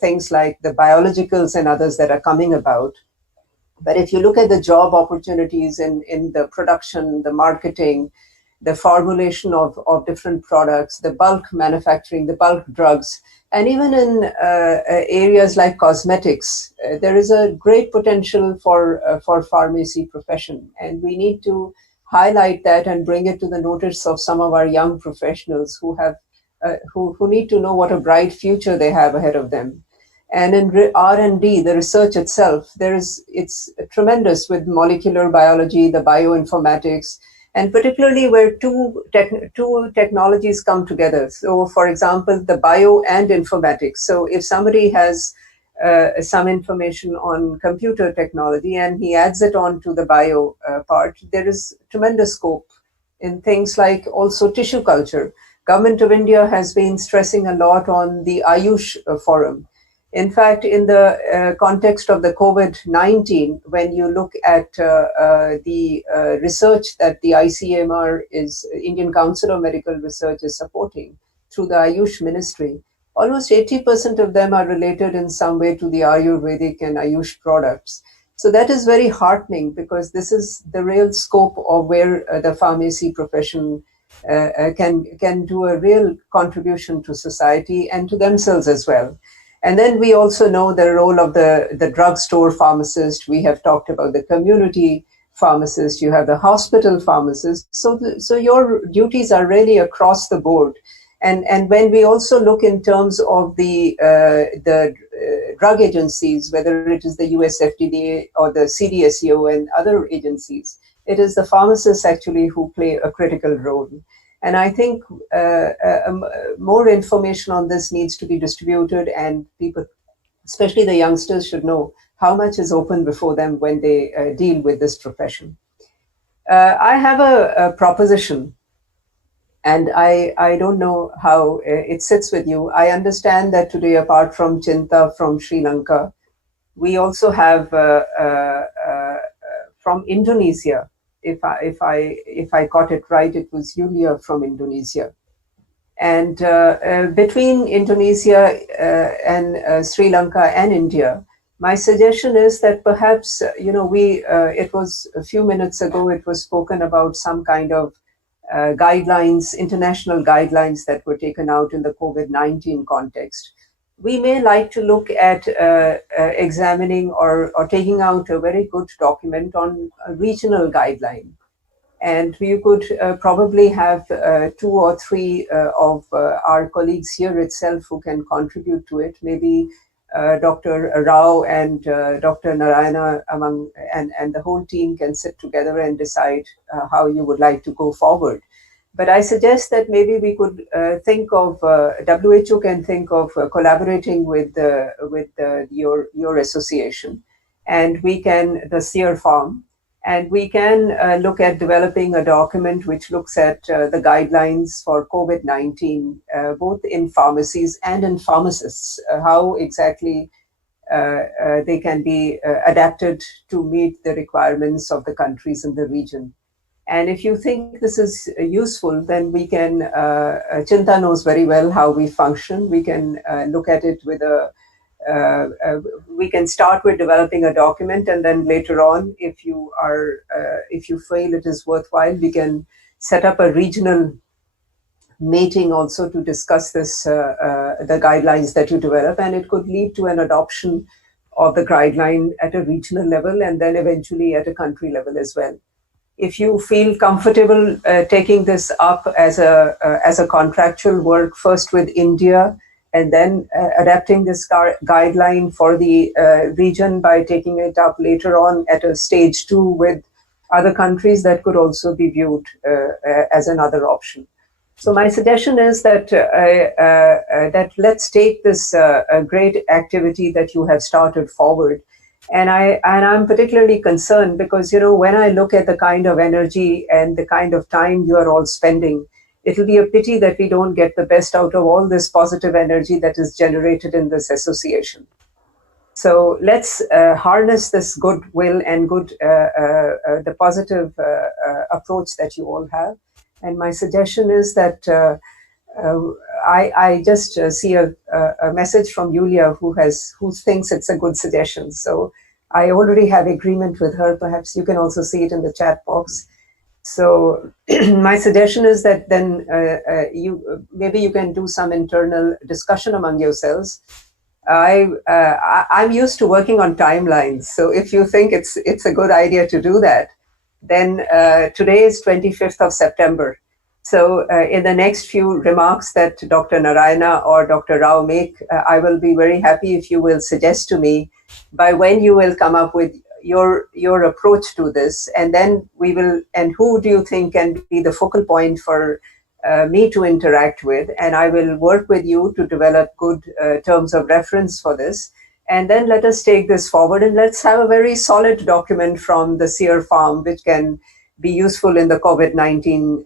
things like the biologicals and others that are coming about. But if you look at the job opportunities in the production, the marketing, the formulation of different products, the bulk manufacturing, the bulk drugs, and even in areas like cosmetics, there is a great potential for pharmacy profession. And we need to highlight that and bring it to the notice of some of our young professionals who need to know what a bright future they have ahead of them. And in R&D, the research itself, it's tremendous with molecular biology, the bioinformatics, and particularly where two technologies come together. So, for example, the bio and informatics. So if somebody has some information on computer technology and he adds it on to the bio part, there is tremendous scope in things like also tissue culture. Government of India has been stressing a lot on the Ayush Forum. In fact, in the context of the COVID-19, when you look at the research that the ICMR Indian Council of Medical Research is supporting through the Ayush Ministry, almost 80% of them are related in some way to the Ayurvedic and Ayush products. So that is very heartening because this is the real scope of where the pharmacy profession can do a real contribution to society and to themselves as well. And then we also know the role of the drugstore pharmacist. We have talked about the community pharmacist. You have the hospital pharmacist. So your duties are really across the board. And when we also look in terms of the drug agencies, whether it is the US FDA or the CDSCO and other agencies, it is the pharmacists actually who play a critical role. And I think more information on this needs to be distributed, and people, especially the youngsters, should know how much is open before them when they deal with this profession. I have a proposition, and I don't know how it sits with you. I understand that today, apart from Chinta from Sri Lanka, we also have from Indonesia. If I got it right, it was Yulia from Indonesia. And between Indonesia and Sri Lanka and India, my suggestion is that perhaps, it was a few minutes ago, it was spoken about some kind of guidelines, international guidelines that were taken out in the COVID-19 context. We may like to look at examining or taking out a very good document on a regional guideline. And we could probably have 2 or 3 of our colleagues here itself who can contribute to it. Maybe Dr. Rao and Dr. Narayana and the whole team can sit together and decide how you would like to go forward. But I suggest that maybe we could think of, WHO can think of collaborating with your association, and we can, the Seer Farm, and we can look at developing a document which looks at the guidelines for COVID-19, both in pharmacies and in pharmacists, how exactly they can be adapted to meet the requirements of the countries in the region. And if you think this is useful, then we can, Chinta knows very well how we function. We can look at it with we can start with developing a document, and then later on, if you feel it is worthwhile, we can set up a regional meeting also to discuss the guidelines that you develop, and it could lead to an adoption of the guideline at a regional level and then eventually at a country level as well. If you feel comfortable taking this up as a contractual work, first with India, and then adapting this guideline for the region by taking it up later on at a stage 2 with other countries, that could also be viewed as another option. So my suggestion is that that let's take this great activity that you have started forward. And I'm particularly concerned because, when I look at the kind of energy and the kind of time you are all spending, it'll be a pity that we don't get the best out of all this positive energy that is generated in this association. So let's harness this goodwill and the positive approach that you all have. And my suggestion is that I just see a message from Yulia who thinks it's a good suggestion. So I already have agreement with her. Perhaps you can also see it in the chat box. So my suggestion is that then maybe you can do some internal discussion among yourselves. I'm used to working on timelines. So if you think it's a good idea to do that, then today is 25th of September. So in the next few remarks that Dr. Narayana or Dr. Rao make, I will be very happy if you will suggest to me by when you will come up with your approach to this, and then and who do you think can be the focal point for me to interact with, and I will work with you to develop good terms of reference for this. And then let us take this forward, and let's have a very solid document from the Seer Farm, which can be useful in the COVID-19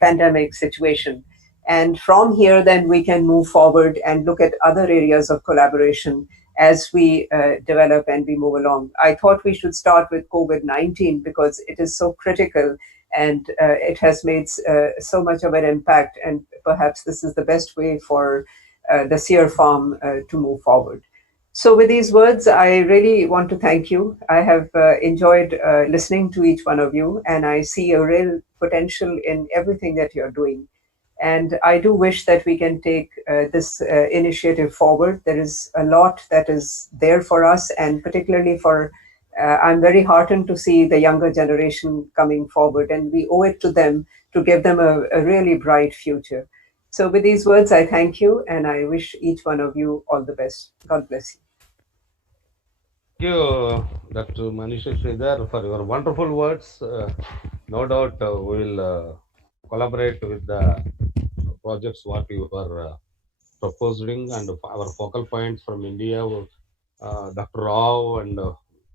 pandemic situation. And from here, then we can move forward and look at other areas of collaboration as we develop and we move along. I thought we should start with COVID-19 because it is so critical and it has made so much of an impact. And perhaps this is the best way for the Seer Farm to move forward. So with these words, I really want to thank you. I have enjoyed listening to each one of you, and I see a real potential in everything that you're doing. And I do wish that we can take this initiative forward. There is a lot that is there for us, and particularly I'm very heartened to see the younger generation coming forward, and we owe it to them to give them a really bright future. So with these words, I thank you, and I wish each one of you all the best. God bless you. Thank you, Dr. Manisha Sridhar, for your wonderful words. No doubt we will collaborate with the projects what you are proposing, and our focal points from India, Dr. Rao and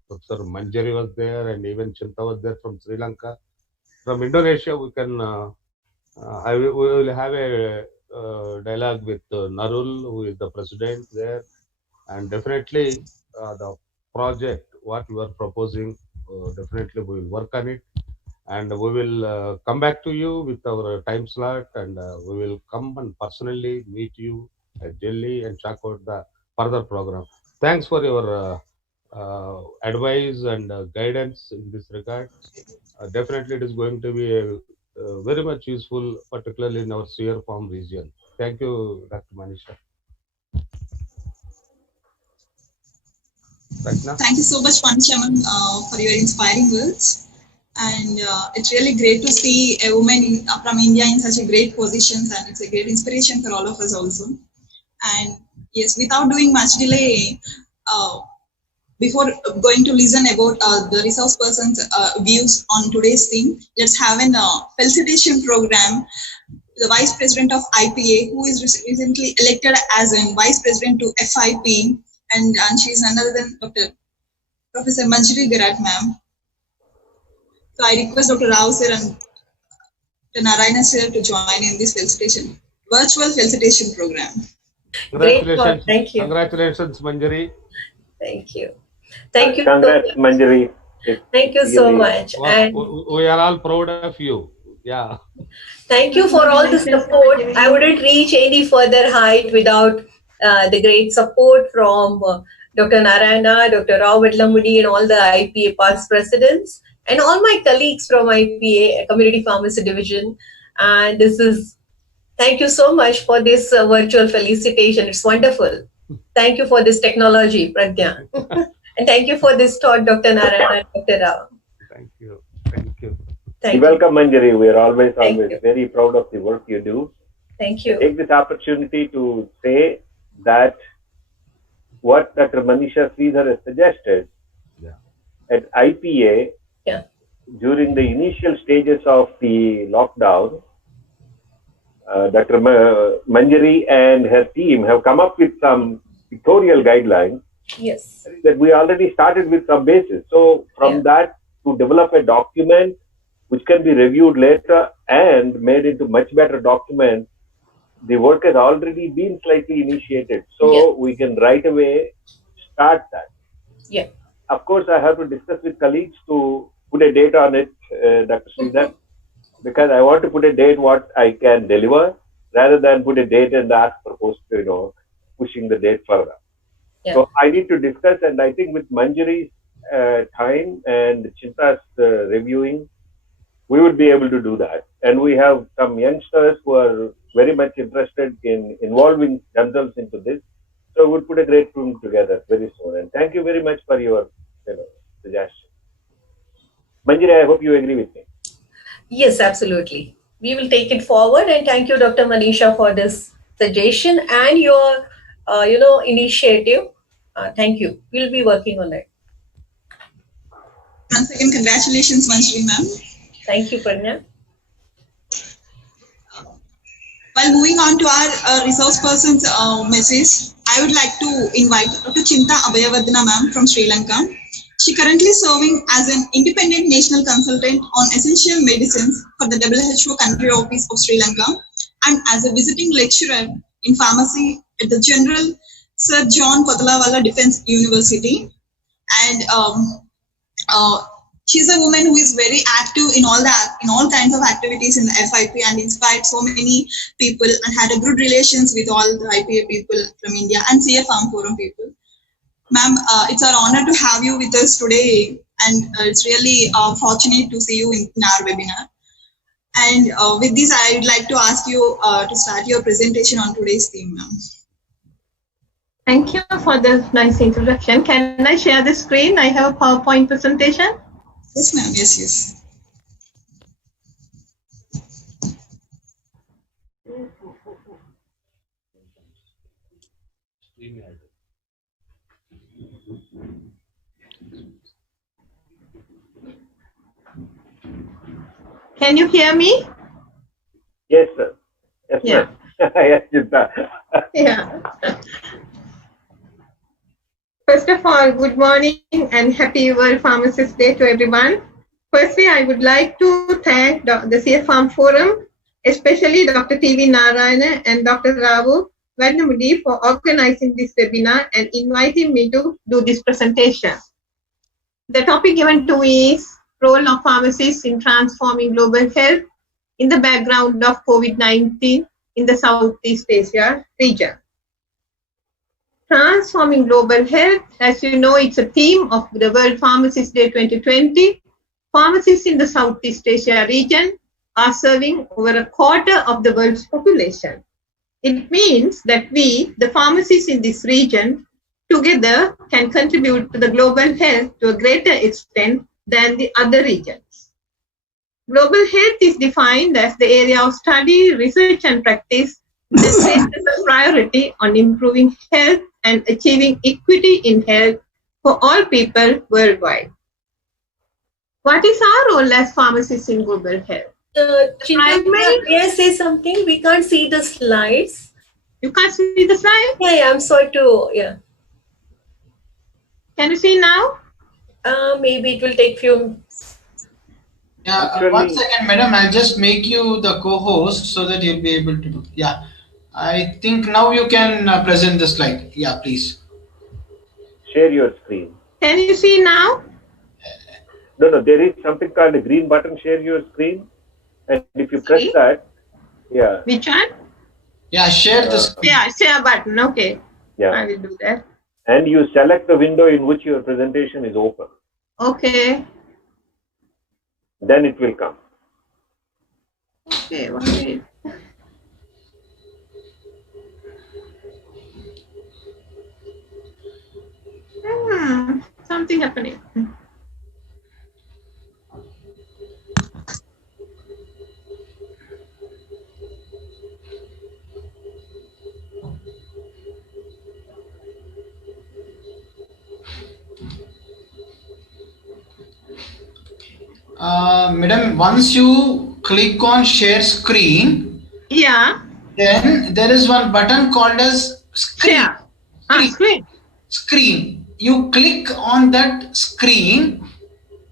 Professor Manjari was there, and even Chinta was there from Sri Lanka. From Indonesia, we will have a dialogue with Narul, who is the president there, and definitely the project what you are proposing, definitely we will work on it, and we will come back to you with our time slot, and we will come and personally meet you at Delhi and check out the further program. Thanks for your advice and guidance in this regard. Definitely it is going to be very much useful, particularly in our Seer Farm region. Thank you, Dr. Manisha. Thank you so much, Panchaman, for your inspiring words. And it's really great to see a woman from India in such a great position, and it's a great inspiration for all of us also. And yes, without doing much delay, before going to listen about the resource person's views on today's theme, let's have an felicitation program. The Vice President of IPA, who is recently elected as a Vice President to FIP, and she is none other than Professor Manjari Garat, ma'am. So I request Dr. Rao sir and Dr. Narayana sir to join in this virtual felicitation program. Congratulations. Thank you. Congratulations, Manjari. Thank you. Thank you. Congrats, Manjari. Thank you so much. And We are all proud of you. Yeah. thank you for all the support. I wouldn't reach any further height without the great support from Dr. Narayana, Dr. Rao Vedlamudi, and all the IPA past presidents, and all my colleagues from IPA Community Pharmacy Division. And thank you so much for this virtual felicitation. It's wonderful. Thank you for this technology, Pragya. And thank you for this talk, Dr. Narayana and Dr. Rao. Thank you. Thank you. Thank you. Welcome, Manjari. We are always you. very proud of the work you do. Thank you. Take this opportunity to say that what Dr. Manisha Sridhar has suggested at IPA during the initial stages of the lockdown, Dr. Manjari and her team have come up with some pictorial guidelines. Yes. That we already started with some basis. So from that to develop a document which can be reviewed later and made into much better document, the work has already been slightly initiated. So we can right away start that. Yeah. Of course, I have to discuss with colleagues to put a date on it, Dr. Sridhar, because I want to put a date what I can deliver rather than put a date and ask for pushing the date further. Yeah. So I need to discuss, and I think with Manjari's time and Chinta's reviewing, we would be able to do that. And we have some youngsters who are very much interested in involving themselves into this. So we'll put a great team together very soon. And thank you very much for your suggestion. Manjari, I hope you agree with me. Yes, absolutely. We will take it forward, and thank you, Dr. Manisha, for this suggestion and your initiative. Thank you. We'll be working on it. Once again, congratulations, Manjari ma'am. Thank you, Pragya. While moving on to our resource person's message, I would like to invite Dr. Chinta Abhayavardhana ma'am from Sri Lanka. She currently serving as an independent national consultant on essential medicines for the WHO Country Office of Sri Lanka and as a visiting lecturer in pharmacy at the General Sir John Kotalawala Defence University. And she's a woman who is very active in all kinds of activities in the FIP and inspired so many people and had a good relations with all the IPA people from India and CF Farm Forum people. Ma'am, it's our honor to have you with us today, and it's really fortunate to see you in our webinar. And with this, I would like to ask you to start your presentation on today's theme, ma'am. Thank you for the nice introduction. Can I share the screen? I have a PowerPoint presentation. Yes, ma'am. Yes. Can you hear me? Yes, sir. Yes, Yeah. yes, Chinta. Yeah. First of all, good morning and happy World Pharmacist Day to everyone. Firstly, I would like to thank the CF Farm Forum, especially Dr. T.V. Narayana and Dr. Rao Vedlamudi for organizing this webinar and inviting me to do this presentation. The topic given to me is role of pharmacists in transforming global health in the background of COVID-19 in the Southeast Asia region. Transforming global health, as you know, it's a theme of the World Pharmacist Day 2020. Pharmacists in the Southeast Asia region are serving over a quarter of the world's population. It means that we, the pharmacists in this region, together can contribute to the global health to a greater extent than the other regions. Global health is defined as the area of study, research, and practice that places a priority on improving health and achieving equity in health for all people worldwide. What is our role as pharmacists in global health? Chinta, may I say something? We can't see the slides. You can't see the slide? Yeah, I'm sorry to, Can you see now? Maybe it will take few. Yeah, 1 second, madam. I'll just make you the co-host so that you'll be able to do. Yeah, I think now you can present the slide. Yeah, please. Share your screen. Can you see now? No, there is something called a green button, share your screen. And if you press that, yeah. Which one? Yeah, share the screen. Yeah, share button. Okay. Yeah. I will do that. And you select the window in which your presentation is open. Okay. Then it will come. Okay, 1 minute. Something happening. Madam, once you click on share screen, yeah, then there is one button called as screen. Share. Screen. Screen. You click on that screen.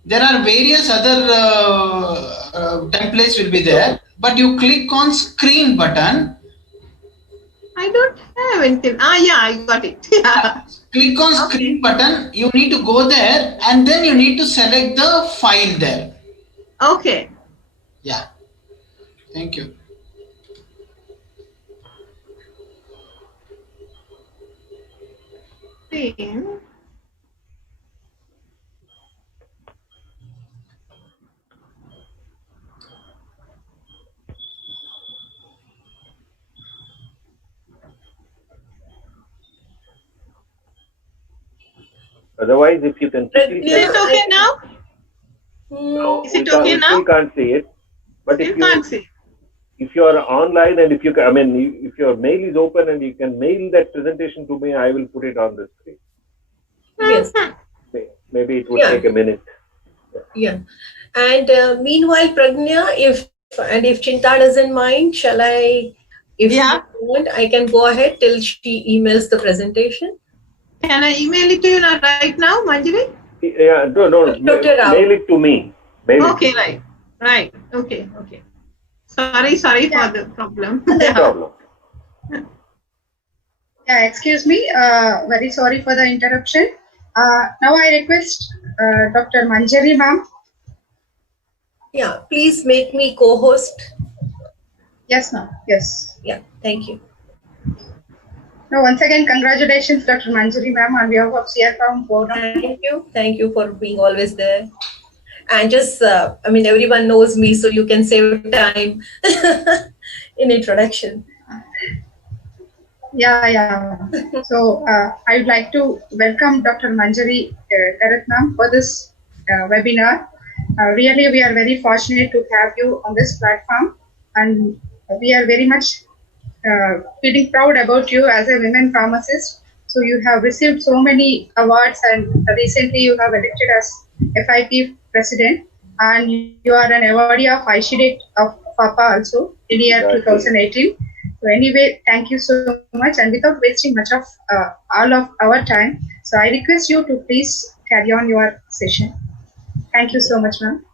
There are various other templates will be there, but you click on screen button. I don't have anything. Yeah, I got it. Yeah. Click on screen button. You need to go there, and then you need to select the file there. Okay. Yeah. Thank you. Screen. Otherwise, if you can quickly... Is it okay now? No, is it okay now? We can't see it. But you can't see. If you are online and if you can, I mean, if your mail is open and you can mail that presentation to me, I will put it on the screen. Yes. Maybe it would take a minute. Yeah. And meanwhile, Pragnya, if Chinta doesn't mind, shall I? If you want, I can go ahead till she emails the presentation. Can I email it to you right now, Manjari? Yeah, no. Mail it to me. Okay, right. Okay. Sorry for the problem. No problem. Yeah, excuse me. Very sorry for the interruption. Now I request Dr. Manjari ma'am. Yeah, please make me co-host. Yes, ma'am. Yes. Yeah, thank you. Now, once again, congratulations, Dr. Manjari ma'am, on behalf of CFM Forum. Thank you for being always there. And just, everyone knows me, so you can save time in introduction. Yeah. So, I would like to welcome Dr. Manjari Karatnam for this webinar. Really, we are very fortunate to have you on this platform, and we are very much feeling proud about you as a women pharmacist. So you have received so many awards, and recently you have elected as FIP president, and you are an awardee of ICD of FAPA also in year 2018. So anyway, thank you so much, and without wasting much of all of our time, so I request you to please carry on your session. Thank you so much, ma'am.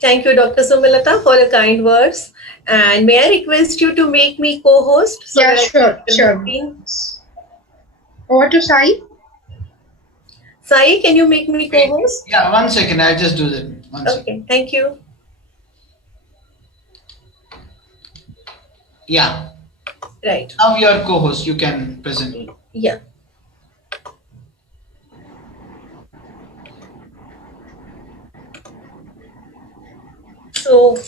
Thank you, Dr. Sumilata, for the kind words. And may I request you to make me co-host? So sure. Over to Sai. Sai, can you make me co-host? Yeah, 1 second. I'll just do that. Okay, thank you. Yeah. Right. Now you are co-host. You can present. Yeah. So,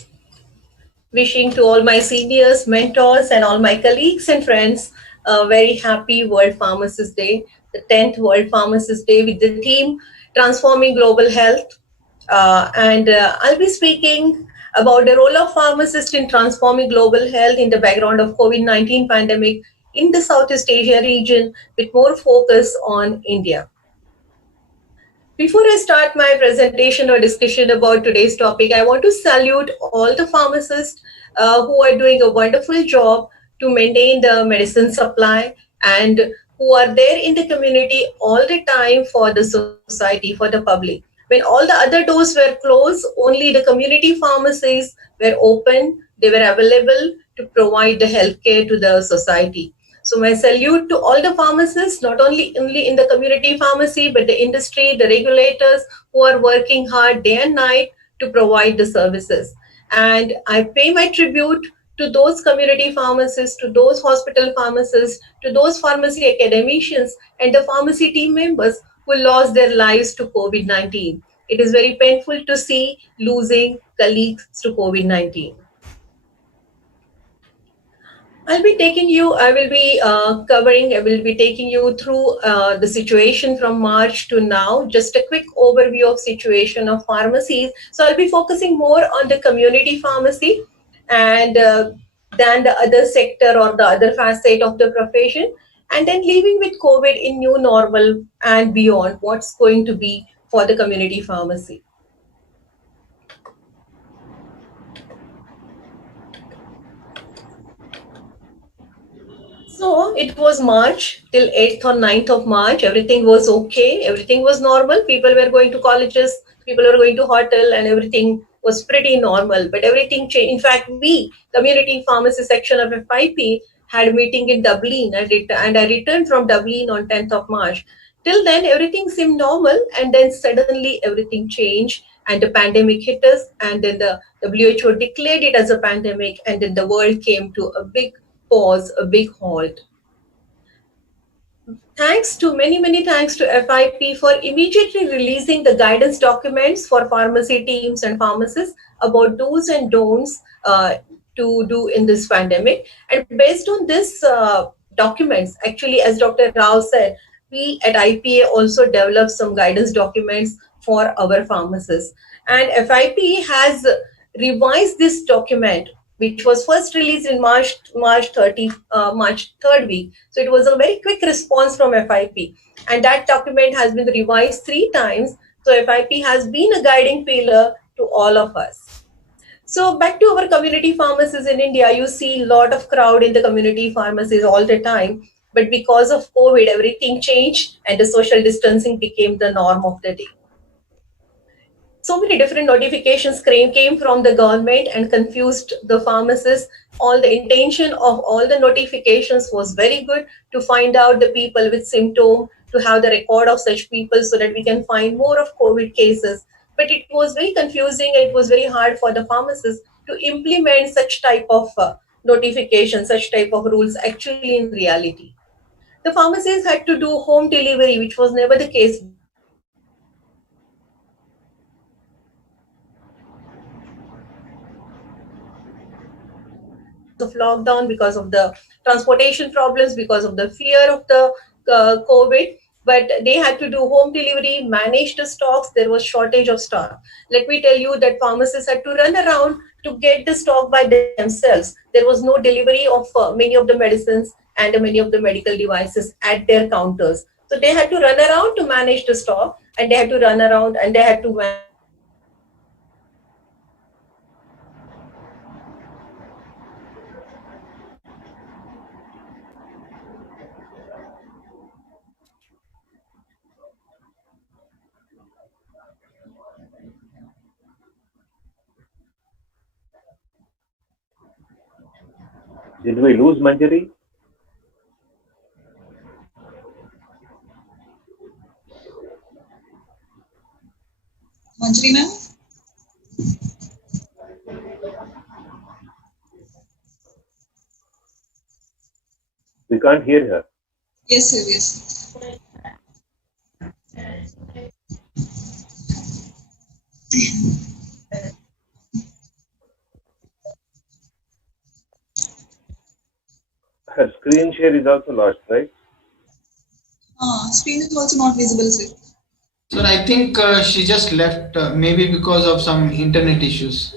wishing to all my seniors, mentors, and all my colleagues and friends a very happy World Pharmacist Day, the 10th World Pharmacist Day with the theme Transforming Global Health. I'll be speaking about the role of pharmacists in transforming global health in the background of COVID-19 pandemic in the Southeast Asia region with more focus on India. Before I start my presentation or discussion about today's topic, I want to salute all the pharmacists who are doing a wonderful job to maintain the medicine supply and who are there in the community all the time for the society, for the public. When all the other doors were closed, only the community pharmacies were open, they were available to provide the healthcare to the society. So my salute to all the pharmacists, not only in the community pharmacy, but the industry, the regulators who are working hard day and night to provide the services. And I pay my tribute to those community pharmacists, to those hospital pharmacists, to those pharmacy academicians and the pharmacy team members who lost their lives to COVID-19. It is very painful to see losing colleagues to COVID-19. I will be taking you through the situation from March to now, just a quick overview of situation of pharmacies. So I'll be focusing more on the community pharmacy and than the other sector or the other facet of the profession, and then leaving with COVID in new normal and beyond, what's going to be for the community pharmacy. So it was March till 8th or 9th of March. Everything was okay. Everything was normal. People were going to colleges. People were going to hotel and everything was pretty normal. But everything changed. In fact, we, community pharmacy section of FIP, had a meeting in Dublin and I returned from Dublin on 10th of March. Till then, everything seemed normal. And then suddenly everything changed and the pandemic hit us. And then the WHO declared it as a pandemic. And then the world came to a big pause, a big halt. Many thanks to FIP for immediately releasing the guidance documents for pharmacy teams and pharmacists about do's and don'ts to do in this pandemic. And based on this documents, actually, as Dr. Rao said, we at IPA also developed some guidance documents for our pharmacists. And FIP has revised this document, which was first released in March 3rd week. So it was a very quick response from FIP. And that document has been revised 3 times. So FIP has been a guiding pillar to all of us. So back to our community pharmacies in India, you see a lot of crowd in the community pharmacies all the time. But because of COVID, everything changed and the social distancing became the norm of the day. So many different notifications came from the government and confused the pharmacists. All the intention of all the notifications was very good to find out the people with symptoms, to have the record of such people so that we can find more of COVID cases. But it was very confusing and it was very hard for the pharmacists to implement such type of notifications, such type of rules actually in reality. The pharmacies had to do home delivery, which was never the case because of lockdown, because of the transportation problems, because of the fear of the COVID. But they had to do home delivery, manage the stocks. There was shortage of stock. Let me tell you that pharmacists had to run around to get the stock by themselves. There was no delivery of many of the medicines and many of the medical devices at their counters. So they had to run around to manage the stock, and they had to run around and they had to manage the stock. And they had to run around to manage the stock. And they had to run around to manage the stock. And they had to run around to manage the stock. Did we lose Manjari? Manjari ma'am? We can't hear her. Yes, sir, yes. Her screen share is also lost, right? Screen is also not visible, sir. Sir, I think she just left, maybe because of some internet issues.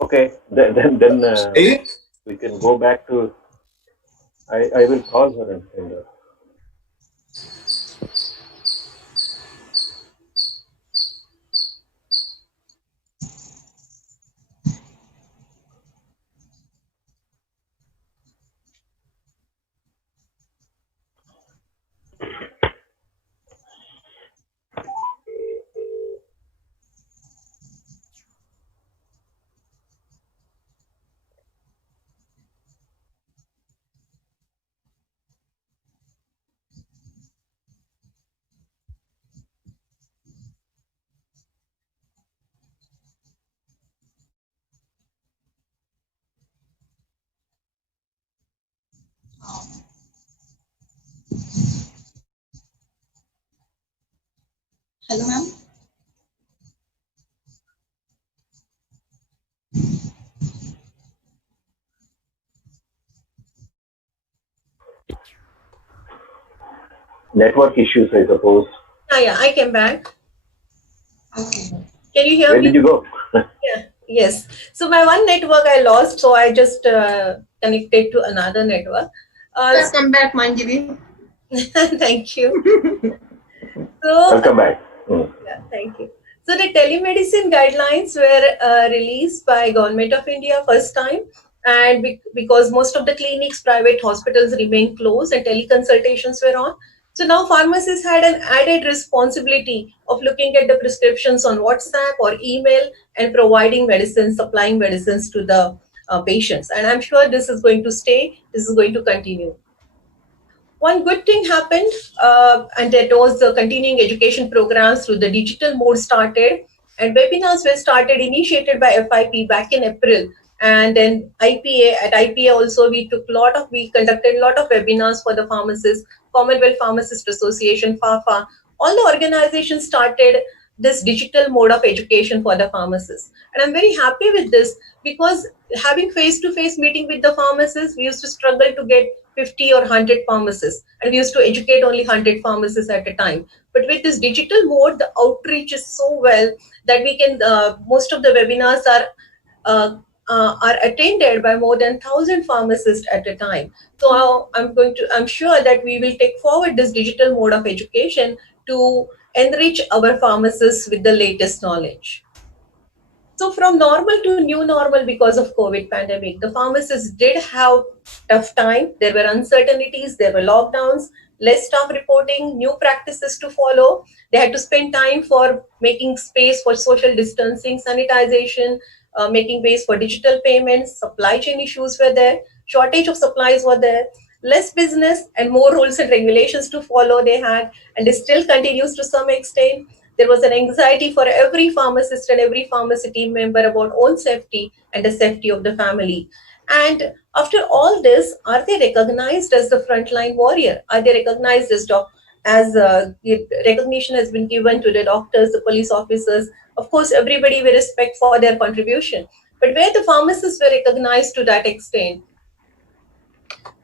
Okay, then we can go back to. I will call her and send her. Hello, ma'am. Network issues, I suppose. Yeah, I came back. Okay. Can you hear Where me? did you go? Yeah, yes. So my one network I lost, so I just connected to another network. Welcome back, Manjari. Thank you. So, Welcome back. yeah, thank you. So the telemedicine guidelines were released by Government of India first time, and because most of the clinics, private hospitals remain closed and teleconsultations were on. So now pharmacists had an added responsibility of looking at the prescriptions on WhatsApp or email and providing medicines, supplying medicines to the patients. And I'm sure this is going to stay, this is going to continue. One good thing happened, and that was the continuing education programs through the digital mode started, and webinars were started, initiated by FIP back in April. And then IPA also we conducted a lot of webinars for the pharmacists, Commonwealth Pharmacist Association, FAFA. All the organizations started this digital mode of education for the pharmacists. And I'm very happy with this because having face-to-face meeting with the pharmacists, we used to struggle to get 50 or 100 pharmacists, and we used to educate only 100 pharmacists at a time. But with this digital mode, the outreach is so well that we can most of the webinars are attended by more than 1,000 pharmacists at a time. So I'm sure that we will take forward this digital mode of education to enrich our pharmacists with the latest knowledge. So from normal to new normal because of COVID pandemic, the pharmacists did have tough time. There were uncertainties, there were lockdowns, less staff reporting, new practices to follow. They had to spend time for making space for social distancing, sanitization, making ways for digital payments, supply chain issues were there, shortage of supplies were there, less business and more rules and regulations to follow they had, and it still continues to some extent. There was an anxiety for every pharmacist and every pharmacy team member about own safety and the safety of the family. And after all this, are they recognized as the frontline warrior? Are they recognized as recognition has been given to the doctors, the police officers? Of course, everybody will respect for their contribution. But where the pharmacists were recognized to that extent,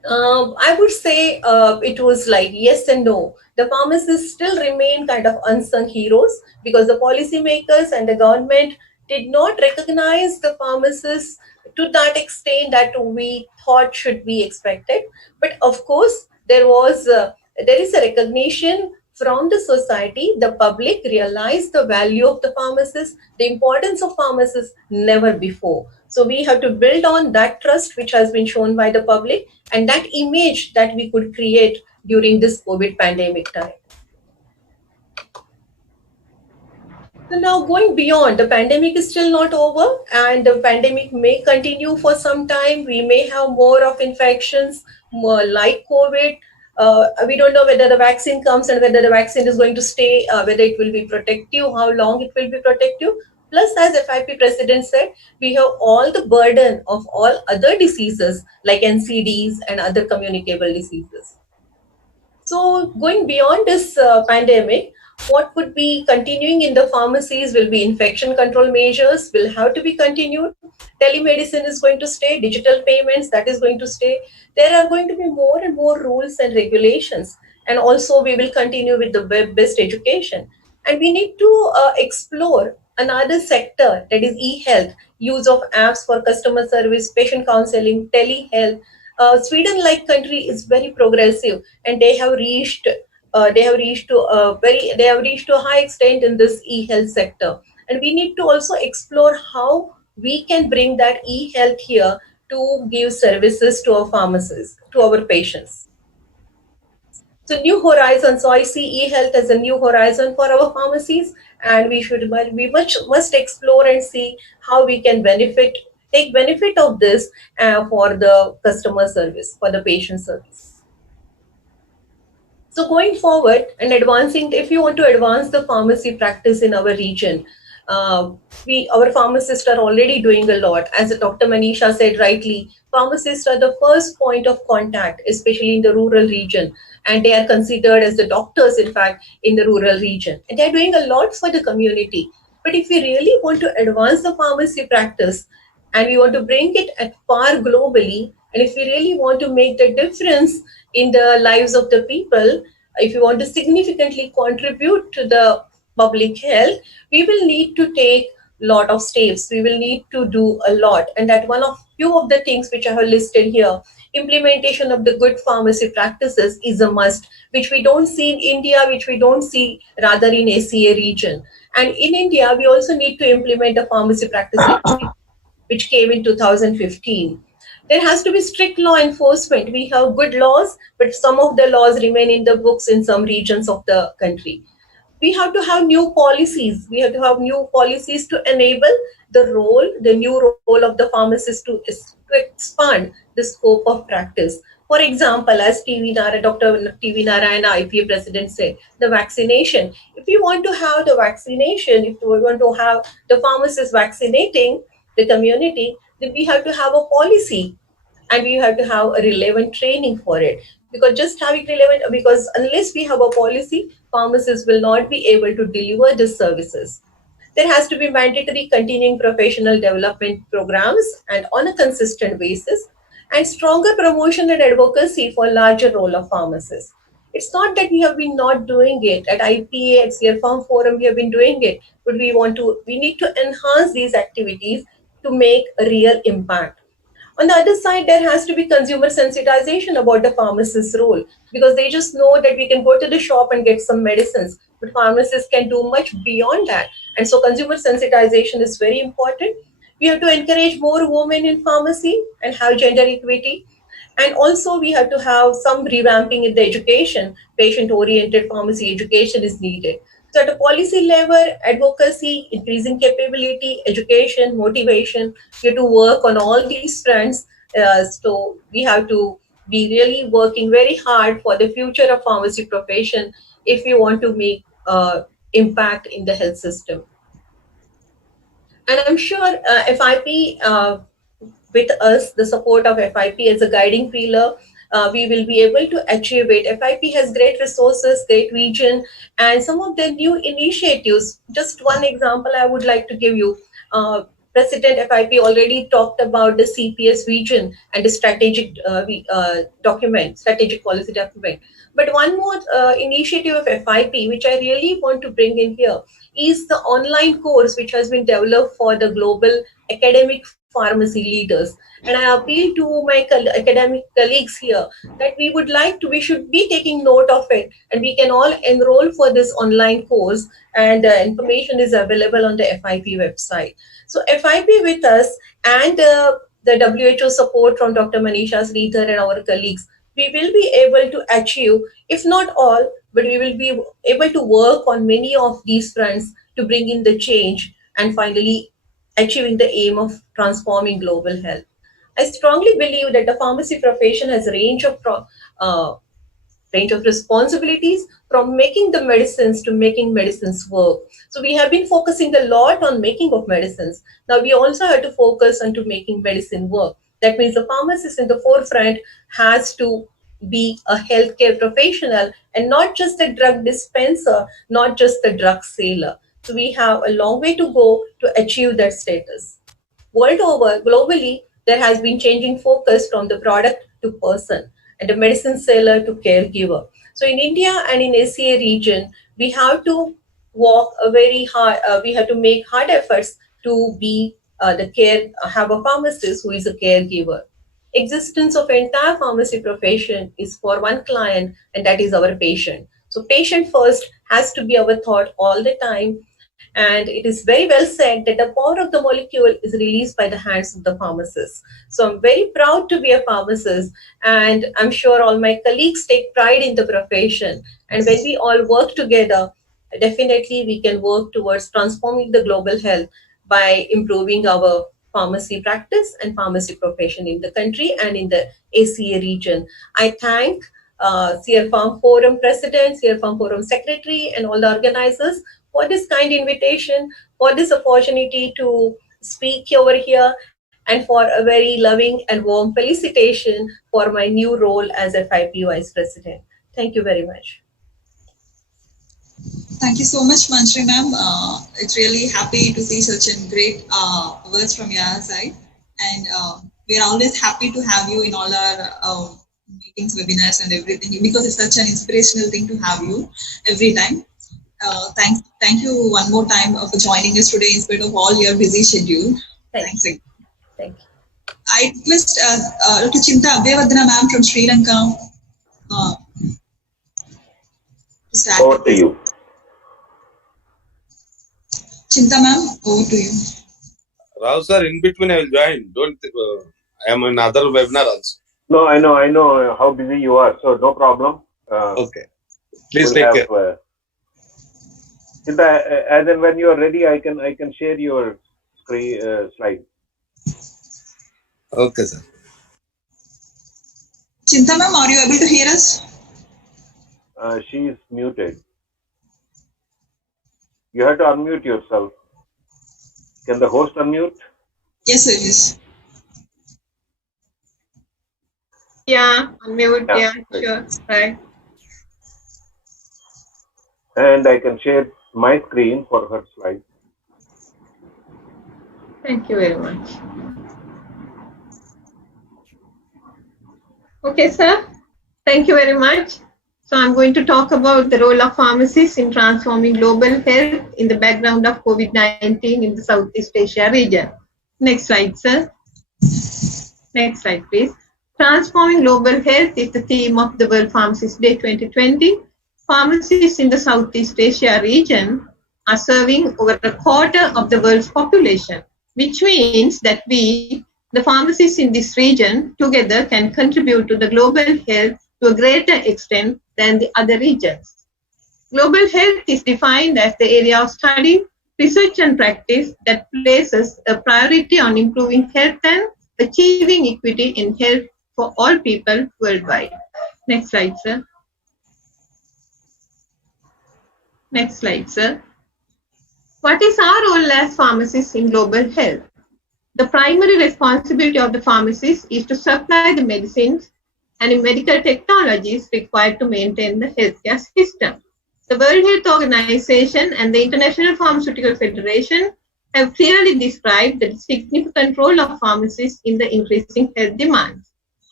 I would say it was like yes and no. The pharmacists still remain kind of unsung heroes because the policymakers and the government did not recognize the pharmacists to that extent that we thought should be expected. But of course, there is a recognition from the society. The public realized the value of the pharmacists, the importance of pharmacists never before. So we have to build on that trust which has been shown by the public and that image that we could create during this COVID pandemic time. So now going beyond, the pandemic is still not over and the pandemic may continue for some time. We may have more of infections more like COVID. We don't know whether the vaccine comes and whether the vaccine is going to stay, whether it will be protective, how long it will be protective. Plus, as FIP president said, we have all the burden of all other diseases like NCDs and other communicable diseases. So going beyond this pandemic, what would be continuing in the pharmacies will be infection control measures will have to be continued. Telemedicine is going to stay, digital payments, that is going to stay. There are going to be more and more rules and regulations. And also we will continue with the web-based education. And we need to explore another sector, that is e-health, use of apps for customer service, patient counseling, telehealth. Sweden-like country is very progressive, and they have reached to a high extent in this e-health sector. And we need to also explore how we can bring that e-health here to give services to our pharmacists, to our patients. So new horizon. So I see e-health as a new horizon for our pharmacies, and we must explore and see how we can take benefit of this for the customer service, for the patient service. So going forward and advancing, if you want to advance the pharmacy practice in our region, our pharmacists are already doing a lot. As Dr. Manisha said rightly, pharmacists are the first point of contact, especially in the rural region, and they are considered as the doctors, in fact, in the rural region. And they're doing a lot for the community. But if we really want to advance the pharmacy practice and we want to bring it at far globally, and if we really want to make the difference in the lives of the people, if we want to significantly contribute to the public health, we will need to take lot of steps. We will need to do a lot, and that one of few of the things which I have listed here, implementation of the good pharmacy practices is a must, which we don't see in India, which we don't see rather in ACA region. And in India, we also need to implement the Pharmacy Practice Act, which came in 2015. There has to be strict law enforcement. We have good laws, but some of the laws remain in the books in some regions of the country. We have to have new policies. We have to have new policies to enable the new role of the pharmacist to expand the scope of practice. For example, as Dr. T.V. Narayana, IPA president, said, the vaccination. If we want to have the vaccination, if we want to have the pharmacists vaccinating the community, then we have to have a policy, and we have to have a relevant training for it. Because unless we have a policy, pharmacists will not be able to deliver the services. There has to be mandatory continuing professional development programs and on a consistent basis, and stronger promotion and advocacy for larger role of pharmacists. It's not that we have been not doing it. At IPA, at CRPharm Forum, we have been doing it, but we need to enhance these activities to make a real impact. On the other side, there has to be consumer sensitization about the pharmacist's role, because they just know that we can go to the shop and get some medicines, but pharmacists can do much beyond that. And so consumer sensitization is very important. We have to encourage more women in pharmacy and have gender equity. And also we have to have some revamping in the education. Patient-oriented pharmacy education is needed. So at a policy level, advocacy, increasing capability, education, motivation, we have to work on all these fronts. So we have to be really working very hard for the future of pharmacy profession if we want to make impact in the health system. And I'm sure FIP, with us, the support of FIP as a guiding pillar, we will be able to achieve it. FIP has great resources, great vision, and some of the new initiatives. Just one example I would like to give you. President FIP already talked about the CPS vision and the strategic strategic policy document. But one more initiative of FIP, which I really want to bring in here, is the online course which has been developed for the global academic pharmacy leaders. And I appeal to my academic colleagues here that we should be taking note of it, and we can all enroll for this online course, and information is available on the FIP website. So FIP with us, and the WHO support from Dr. Manisha Sridhar and our colleagues, we will be able to achieve, if not all, but we will be able to work on many of these fronts to bring in the change and finally achieving the aim of transforming global health. I strongly believe that the pharmacy profession has a range of responsibilities, from making the medicines to making medicines work. So we have been focusing a lot on making of medicines. Now we also have to focus on to making medicine work. That means the pharmacist in the forefront has to be a healthcare professional and not just a drug dispenser, not just a drug seller. So we have a long way to go to achieve that status. World over, globally, there has been changing focus from the product to person, and the medicine seller to caregiver. So in India and in ACA region, we have to walk a very hard, we have to make hard efforts to be have a pharmacist who is a caregiver. Existence of entire pharmacy profession is for one client, and that is our patient. So patient first has to be our thought all the time. And it is very well said that the power of the molecule is released by the hands of the pharmacist. So I'm very proud to be a pharmacist, and I'm sure all my colleagues take pride in the profession. And when we all work together, definitely we can work towards transforming the global health by improving our pharmacy practice and pharmacy profession in the country and in the ACA region. I thank CRPharm Forum President, CRPharm Forum Secretary, and all the organizers for this kind invitation, for this opportunity to speak over here. and for a very loving and warm felicitation for my new role as FIP Vice President. Thank you very much. Thank you so much, Manjri ma'am. It's really happy to see such a great words from your side, and we are always happy to have you in all our meetings, webinars, and everything, because it's such an inspirational thing to have you every time. Thank you one more time for joining us today in spite of all your busy schedule. Thanks again. Thank you. I request Dr. Chinta Abhyavardhana ma'am from Sri Lanka. Over to you. Chinta ma'am, over to you. Rao sir, in between I will join. Don't. I am in other webinar also. No, I know how busy you are, so no problem. Okay. Please take care. Chinta, as and when you are ready, I can share your screen slide. Okay, sir. Chinta ma'am, are you able to hear us? She is muted. You have to unmute yourself. Can the host unmute? Yes, it is. Yeah, unmute. Yeah, sure. Right. And I can share my screen for her slide. Thank you very much. Okay, sir. Thank you very much. So I'm going to talk about the role of pharmacists in transforming global health in the background of COVID-19 in the Southeast Asia region. Next slide, sir. Next slide, please. Transforming global health is the theme of the World Pharmacist Day 2020. Pharmacists in the Southeast Asia region are serving over a quarter of the world's population, which means that we, the pharmacists in this region, together can contribute to the global health to a greater extent than the other regions. Global health is defined as the area of study, research and practice that places a priority on improving health and achieving equity in health for all people worldwide. Next slide, sir. Next slide, sir. What is our role as pharmacists in global health? The primary responsibility of the pharmacist is to supply the medicines and medical technologies required to maintain the healthcare system. The World Health Organization and the International Pharmaceutical Federation have clearly described the significant role of pharmacists in the increasing health demands.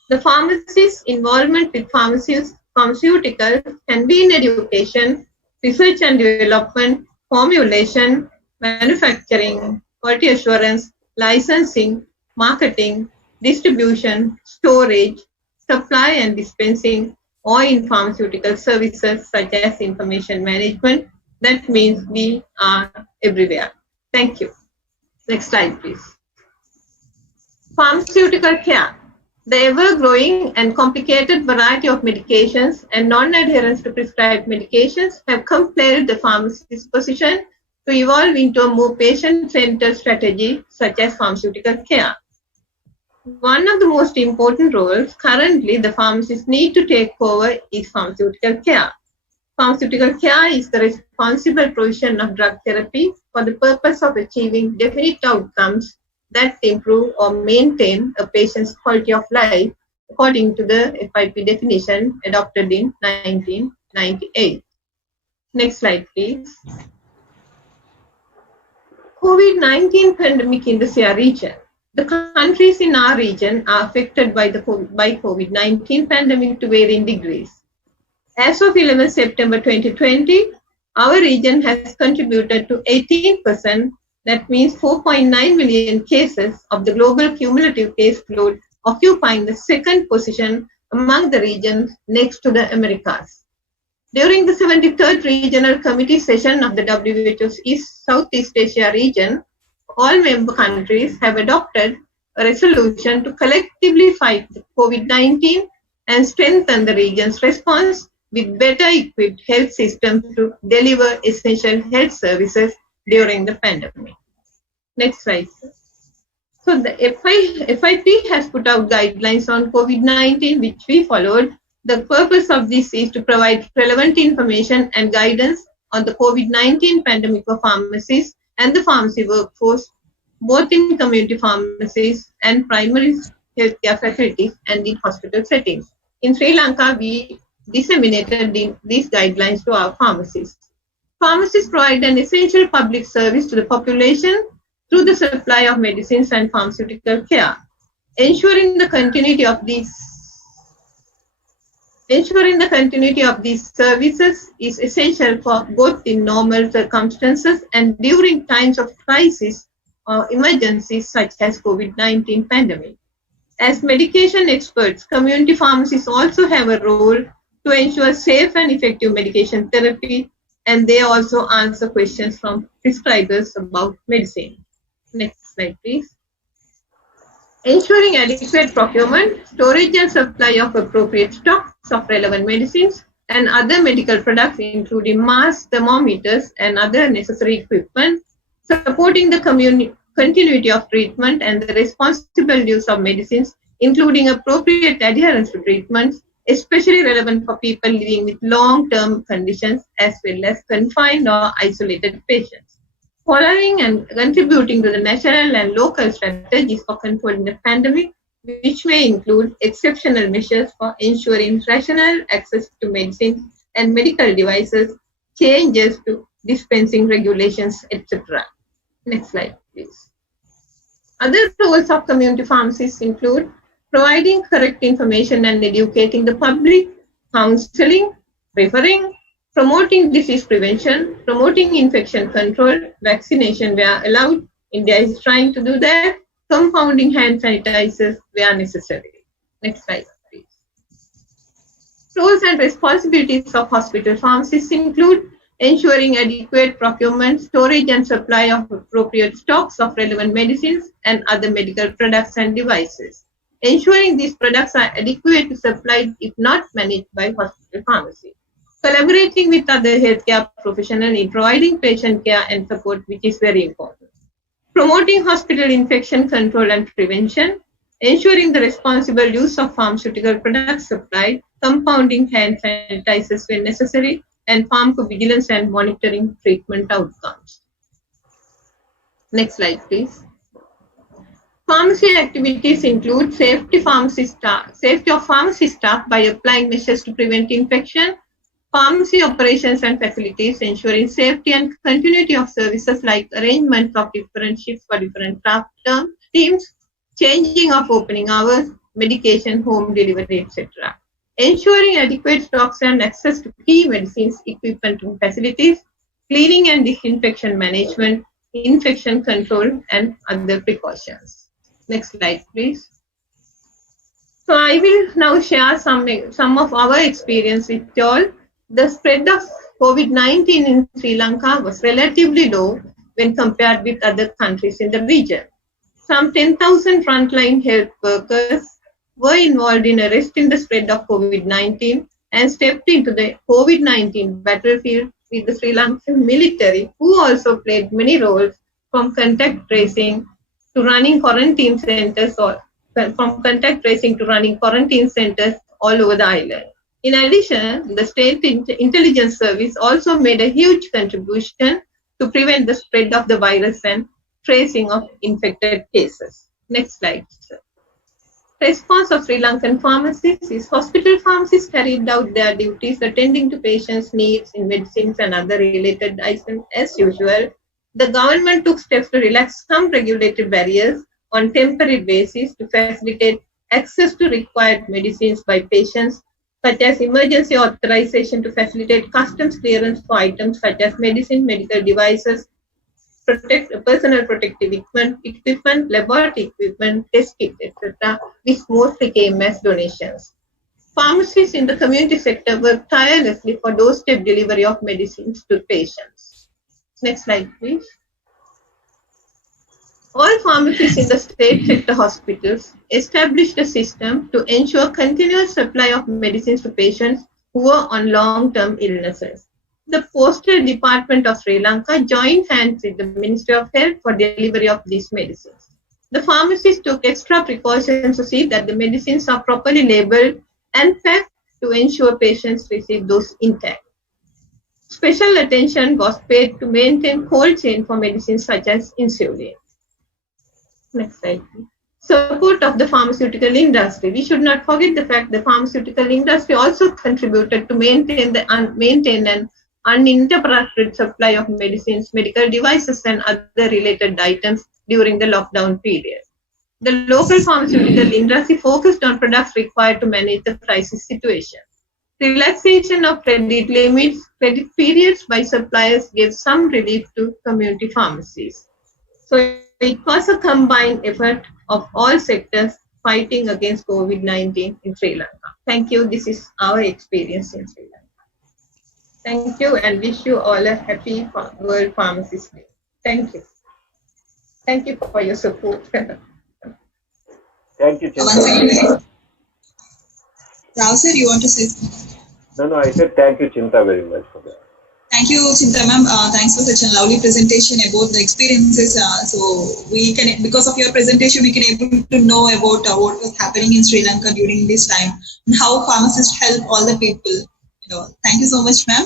The pharmacist's involvement with pharmaceuticals can be in education, research and development, formulation, manufacturing, quality assurance, licensing, marketing, distribution, storage, supply and dispensing, or in pharmaceutical services such as information management. That means we are everywhere. Thank you. Next slide, please. Pharmaceutical care. The ever-growing and complicated variety of medications and non-adherence to prescribed medications have compelled the pharmacist's position to evolve into a more patient-centered strategy such as pharmaceutical care. One of the most important roles currently the pharmacists need to take over is pharmaceutical care. Pharmaceutical care is the responsible provision of drug therapy for the purpose of achieving definite outcomes that improve or maintain a patient's quality of life according to the FIP definition adopted in 1998. Next slide, please. COVID-19 pandemic in the SIA region. The countries in our region are affected by COVID-19 pandemic to varying degrees. As of 11 September 2020, our region has contributed to 18%, that means 4.9 million cases of the global cumulative case load, occupying the second position among the regions next to the Americas. During the 73rd Regional Committee session of the WHO's Southeast Asia region, all member countries have adopted a resolution to collectively fight COVID-19 and strengthen the region's response with better equipped health systems to deliver essential health services during the pandemic. Next slide. So the FIP has put out guidelines on COVID-19, which we followed. The purpose of this is to provide relevant information and guidance on the COVID-19 pandemic for pharmacists and the pharmacy workforce both in community pharmacies and primary healthcare facilities and in hospital settings. In Sri Lanka, we disseminated these guidelines to our pharmacists. Pharmacists provide an essential public service to the population through the supply of medicines and pharmaceutical care. Ensuring the continuity of these services is essential for both in normal circumstances and during times of crisis or emergencies such as COVID-19 pandemic. As medication experts, community pharmacists also have a role to ensure safe and effective medication therapy, and they also answer questions from prescribers about medicine. Next slide, please. Ensuring adequate procurement, storage and supply of appropriate stocks of relevant medicines and other medical products including masks, thermometers and other necessary equipment, supporting the continuity of treatment and the responsible use of medicines, including appropriate adherence to treatments, especially relevant for people living with long-term conditions as well as confined or isolated patients. Following and contributing to the national and local strategies for controlling the pandemic, which may include exceptional measures for ensuring rational access to medicine and medical devices, changes to dispensing regulations, etc. Next slide, please. Other roles of community pharmacists include providing correct information and educating the public, counseling, referring, promoting disease prevention, promoting infection control, vaccination where allowed. India is trying to do that. Compounding hand sanitizers where necessary. Next slide, please. Roles and responsibilities of hospital pharmacists include ensuring adequate procurement, storage and supply of appropriate stocks of relevant medicines and other medical products and devices. Ensuring these products are adequately supplied if not managed by hospital pharmacy. Collaborating with other healthcare professionals in providing patient care and support, which is very important. Promoting hospital infection control and prevention. Ensuring the responsible use of pharmaceutical products supplied. Compounding hand sanitizers when necessary. And pharmacovigilance and monitoring treatment outcomes. Next slide, please. Pharmacy activities include safety of pharmacy staff by applying measures to prevent infection, pharmacy operations and facilities, ensuring safety and continuity of services like arrangements of different shifts for different staff teams, changing of opening hours, medication, home delivery, etc. Ensuring adequate stocks and access to key medicines, equipment and facilities, cleaning and disinfection management, infection control and other precautions. Next slide, please. So I will now share some of our experience with you all. The spread of COVID-19 in Sri Lanka was relatively low when compared with other countries in the region. Some 10,000 frontline health workers were involved in arresting the spread of COVID-19 and stepped into the COVID-19 battlefield with the Sri Lankan military, who also played many roles from contact tracing to running quarantine centers all over the island. In addition, the state intelligence service also made a huge contribution to prevent the spread of the virus and tracing of infected cases. Next slide, sir. Response of Sri Lankan pharmacists is hospital pharmacists carried out their duties attending to patients' needs in medicines and other related items as usual. The government took steps to relax some regulatory barriers on temporary basis to facilitate access to required medicines by patients, such as emergency authorization to facilitate customs clearance for items such as medicine, medical devices, personal protective equipment, laboratory equipment, test kits, etc., which mostly came as donations. Pharmacists in the community sector work tirelessly for doorstep delivery of medicines to patients. Next slide, please. All pharmacies in the state sector hospitals established a system to ensure continuous supply of medicines to patients who were on long-term illnesses. The Postal Department of Sri Lanka joined hands with the Ministry of Health for delivery of these medicines. The pharmacists took extra precautions to see that the medicines are properly labeled and packed to ensure patients receive those intact. Special attention was paid to maintain cold chain for medicines such as insulin. Next slide, please. Support of the pharmaceutical industry. We should not forget the fact the pharmaceutical industry also contributed to maintain an uninterrupted supply of medicines, medical devices, and other related items during the lockdown period. The local pharmaceutical industry focused on products required to manage the crisis situation. Relaxation of credit limits, credit periods by suppliers gave some relief to community pharmacies. So it was a combined effort of all sectors fighting against COVID-19 in Sri Lanka. Thank you. This is our experience in Sri Lanka. Thank you and wish you all a happy World Pharmacist Day. Thank you. Thank you for your support. Thank you, Chinta. Rao sir, you want to say something? No, I said thank you, Chinta, very much for that. Thank you, Chinta ma'am. Thanks for such a lovely presentation about the experiences. So we can, because of your presentation, we can able to know about what was happening in Sri Lanka during this time and how pharmacists help all the people. Thank you so much, ma'am.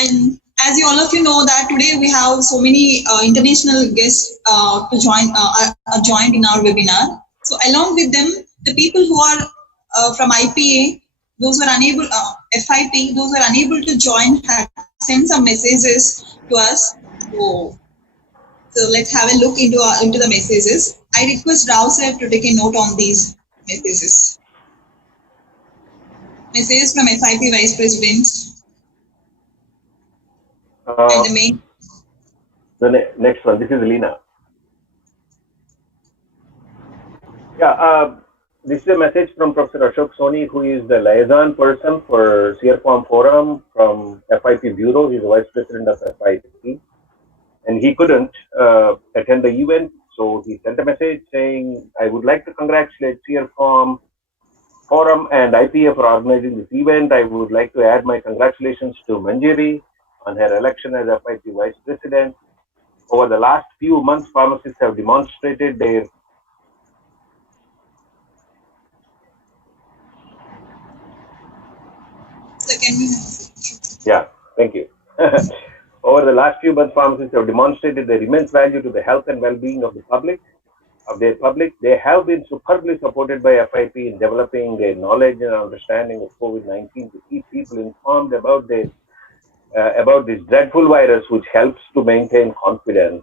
And as all of you know that today we have so many international guests to join are joined in our webinar. So along with them, the people who are from IPA, those who are unable, FIP, those who are unable to join have sent some messages to us. So let's have a look into the messages. I request Rao sir to take a note on these messages. Messages from FIP Vice President. And the next one, this is Lina. Yeah, this is a message from Professor Ashok Soni, who is the liaison person for CRFORM Forum from FIP Bureau. He's the Vice President of FIP. And he couldn't attend the event, so he sent a message saying, I would like to congratulate CRFORM Forum and IPA for organizing this event. I would like to add my congratulations to Manjari on her election as FIP Vice President. Over the last few months, pharmacists have demonstrated their Yeah, thank you. Over the last few months, pharmacists have demonstrated their immense value to the health and well-being of the public. They have been superbly supported by FIP in developing their knowledge and understanding of COVID-19 to keep people informed about this dreadful virus, which helps to maintain confidence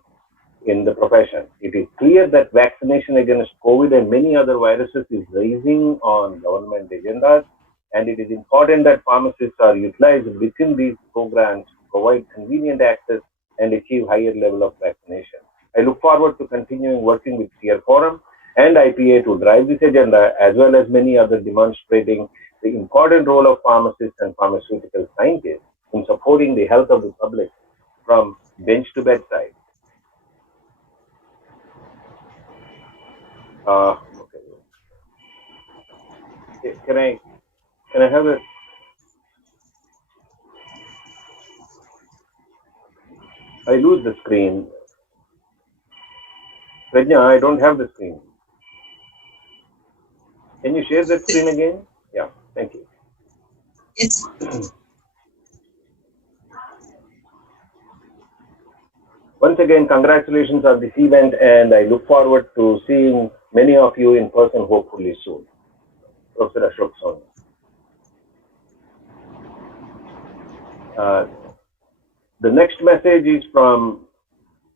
in the profession. It is clear that vaccination against COVID and many other viruses is rising on government agendas, and it is important that pharmacists are utilized within these programs to provide convenient access and achieve higher level of vaccination. I look forward to continuing working with CRFORM and IPA to drive this agenda, as well as many others, demonstrating the important role of pharmacists and pharmaceutical scientists in supporting the health of the public from bench to bedside. Okay. Can I have it? I lose the screen. Prajna, I don't have the screen. Can you share the screen again? Yeah, thank you. Yes. Once again, congratulations on this event, and I look forward to seeing many of you in person hopefully soon. Professor Ashok Soni. The next message is from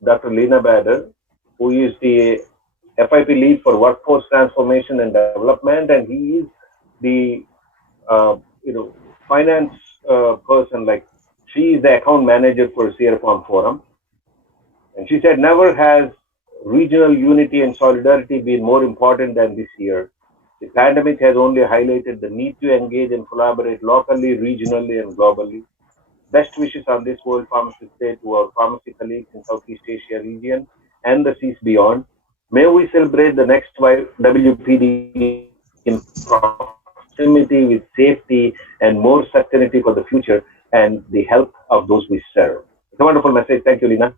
Dr. Lena Bader, who is the FIP lead for workforce transformation and development, and he is the finance person. Like, she is the account manager for CRFORM Forum, and she said, never has regional unity and solidarity been more important than this year. The pandemic has only highlighted the need to engage and collaborate locally, regionally, and globally. Best wishes on this World Pharmacist Day to our pharmacy colleagues in Southeast Asia region and the seas beyond. May we celebrate the next WPD in proximity with safety and more certainty for the future and the health of those we serve. It's a wonderful message. Thank you, Lina.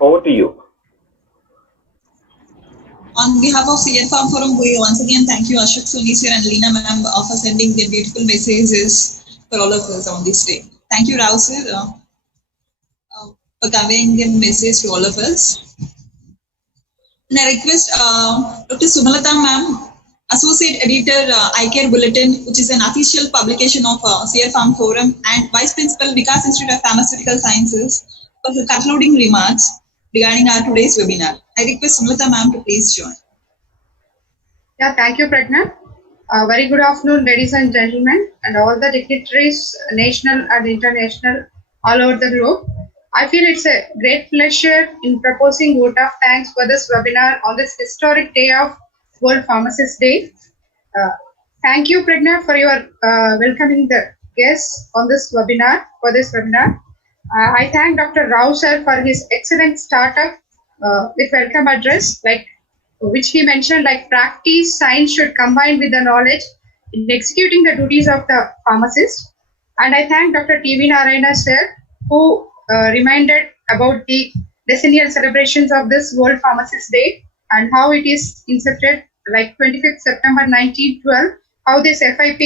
Over to you. On behalf of CRFORM Forum, we once again thank you, Ashok Soni sir and Lina ma'am, for sending their beautiful messages for all of us on this day. Thank you, Rao sir, for conveying the message to all of us. And I request Dr. Sumalata ma'am, Associate Editor, Eye Care Bulletin, which is an official publication of CR Farm Forum, and Vice Principal, Vikas Institute of Pharmaceutical Sciences, for the concluding remarks regarding our today's webinar. I request Sumalata ma'am to please join. Yeah, thank you, Pragna. Very good afternoon, ladies and gentlemen, and all the dignitaries, national and international, all over the globe. I feel it's a great pleasure in proposing vote of thanks for this webinar on this historic day of World Pharmacist Day. Thank you, Pragna, for your welcoming the guests on this webinar. I thank Dr. Rao sir for his excellent startup with welcome address, which he mentioned, like practice science should combine with the knowledge in executing the duties of the pharmacist. And I thank Dr. T.V. Narayana sir, who reminded about the decennial celebrations of this World Pharmacist Day and how it is incepted like 25th September 1912, how this FIP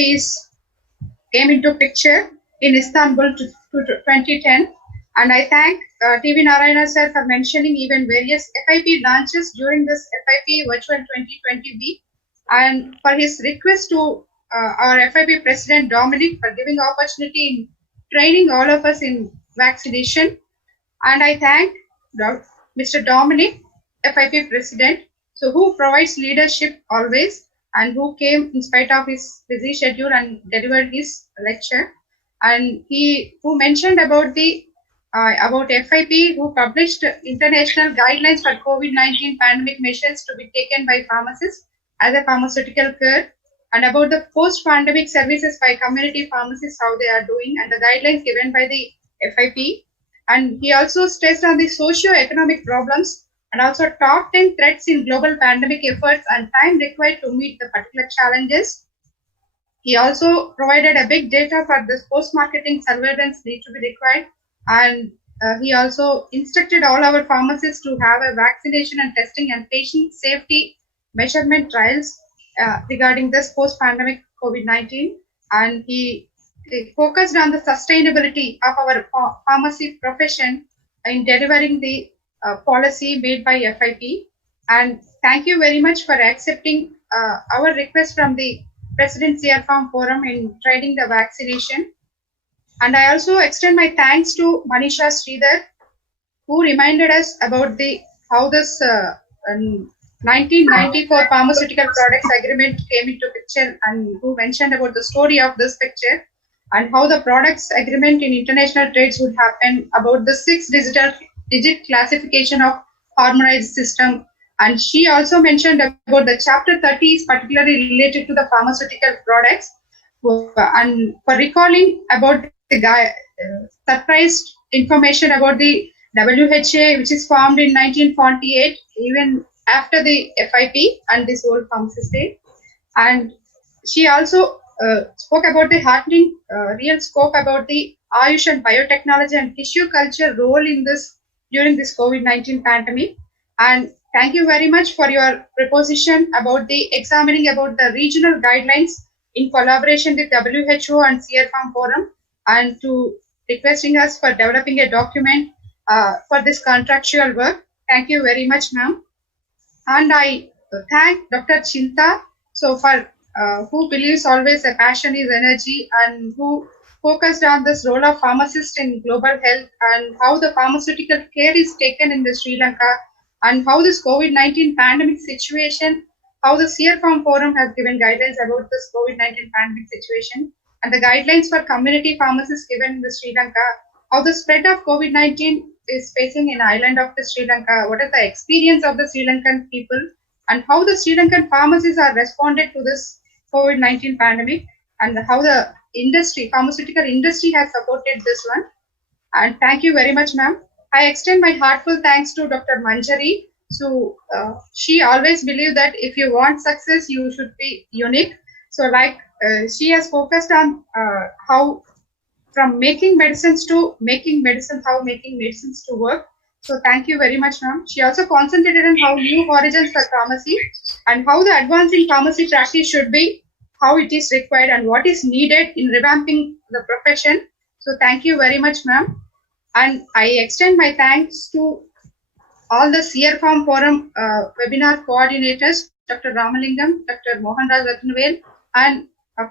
came into picture in Istanbul to 2010. And I thank T.V. Narayana sir for mentioning even various FIP launches during this FIP Virtual 2020 and for his request to our FIP President Dominic for giving opportunity in training all of us in vaccination. And I thank Mr. Dominic, FIP President, so who provides leadership always and who came in spite of his busy schedule and delivered his lecture. And who mentioned about the about FIP, who published international guidelines for COVID-19 pandemic measures to be taken by pharmacists as a pharmaceutical care, and about the post-pandemic services by community pharmacists, how they are doing, and the guidelines given by the FIP. And he also stressed on the socio-economic problems and also top 10 threats in global pandemic efforts and time required to meet the particular challenges. He also provided a big data for this post-marketing surveillance need to be required. And he also instructed all our pharmacists to have a vaccination and testing and patient safety measurement trials regarding this post-pandemic COVID-19. And he focused on the sustainability of our pharmacy profession in delivering the policy made by FIP. And thank you very much for accepting our request from the President CR Farm Forum in training the vaccination. And I also extend my thanks to Manisha Sridhar, who reminded us about how this 1994 pharmaceutical products agreement came into picture, and who mentioned about the story of this picture and how the products agreement in international trades would happen, about the 6-digit classification of harmonized system. And she also mentioned about the chapter 30 is particularly related to the pharmaceutical products, and for recalling about the surprised information about the WHA, which is formed in 1948, even after the FIP and this World Pharmacist Day. And she also spoke about the heartening real scope about the Ayush and biotechnology and tissue culture role in this during this COVID-19 pandemic. And thank you very much for your proposition about the examining about the regional guidelines in collaboration with WHO and CR Farm Forum, and to requesting us for developing a document for this contractual work. Thank you very much, ma'am. And I thank Dr. Chinta, so for who believes always a passion is energy, and who focused on this role of pharmacist in global health and how the pharmaceutical care is taken in the Sri Lanka, and how this COVID-19 pandemic situation, how the CR Farm Forum has given guidelines about this COVID-19 pandemic situation, and the guidelines for community pharmacists given in the Sri Lanka, how the spread of COVID-19 is facing in island of the Sri Lanka, what is the experience of the Sri Lankan people, and how the Sri Lankan pharmacists are responded to this COVID-19 pandemic, and how the pharmaceutical industry has supported this one. And thank you very much, ma'am. I extend my heartfelt thanks to Dr. Manjari. So she always believed that if you want success, you should be unique. So she has focused on how from making medicines to making medicines, how making medicines to work. So thank you very much, ma'am. She also concentrated on how new horizons for pharmacy and how the advancing pharmacy practice should be, how it is required and what is needed in revamping the profession. So thank you very much, ma'am. And I extend my thanks to all the CRFARM Forum webinar coordinators, Dr. Ramalingam, Dr. Mohanraj Ratnavel, and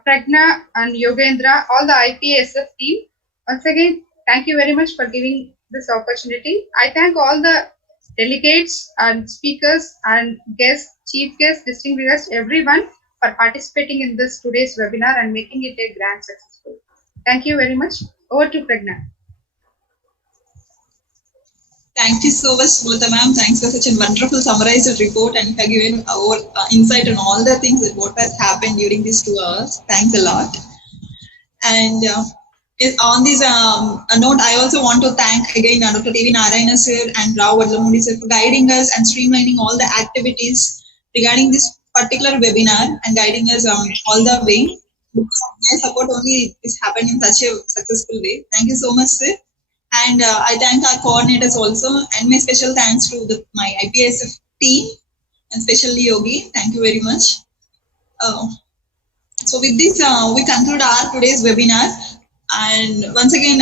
Pragna and Yogendra, all the Ipa-Spf-Fip team. Once again, thank you very much for giving this opportunity. I thank all the delegates and speakers and guests, chief guests, distinguished guests, everyone for participating in this today's webinar and making it a grand successful. Thank you very much. Over to Pragna. Thank you so much, Smrita ma'am. Thanks for such a wonderful summarized report and for giving our insight on all the things that what has happened during these 2 hours. Thanks a lot. And on this note, I also want to thank again Dr. TV Narayana sir and Rao Vadlamudi sir for guiding us and streamlining all the activities regarding this particular webinar and guiding us all the way. Because of their support only this happened in such a successful way. Thank you so much, sir. And I thank our coordinators also, and my special thanks to my Ipa-Spf team, and especially Yogi. Thank you very much. So with this, we conclude our today's webinar. And once again,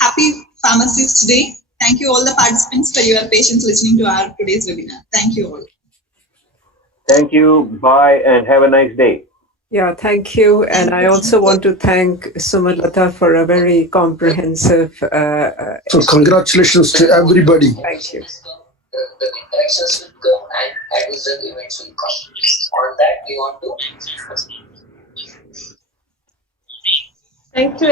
happy Pharmacists Day. Thank you all the participants for your patience listening to our today's webinar. Thank you all. Thank you. Bye, and have a nice day. Yeah, thank you. And I also want to thank Sumalata for a very comprehensive. So congratulations to everybody. Thank you. The interactions will come and adversarial events will come. On that, we want to. Thank you.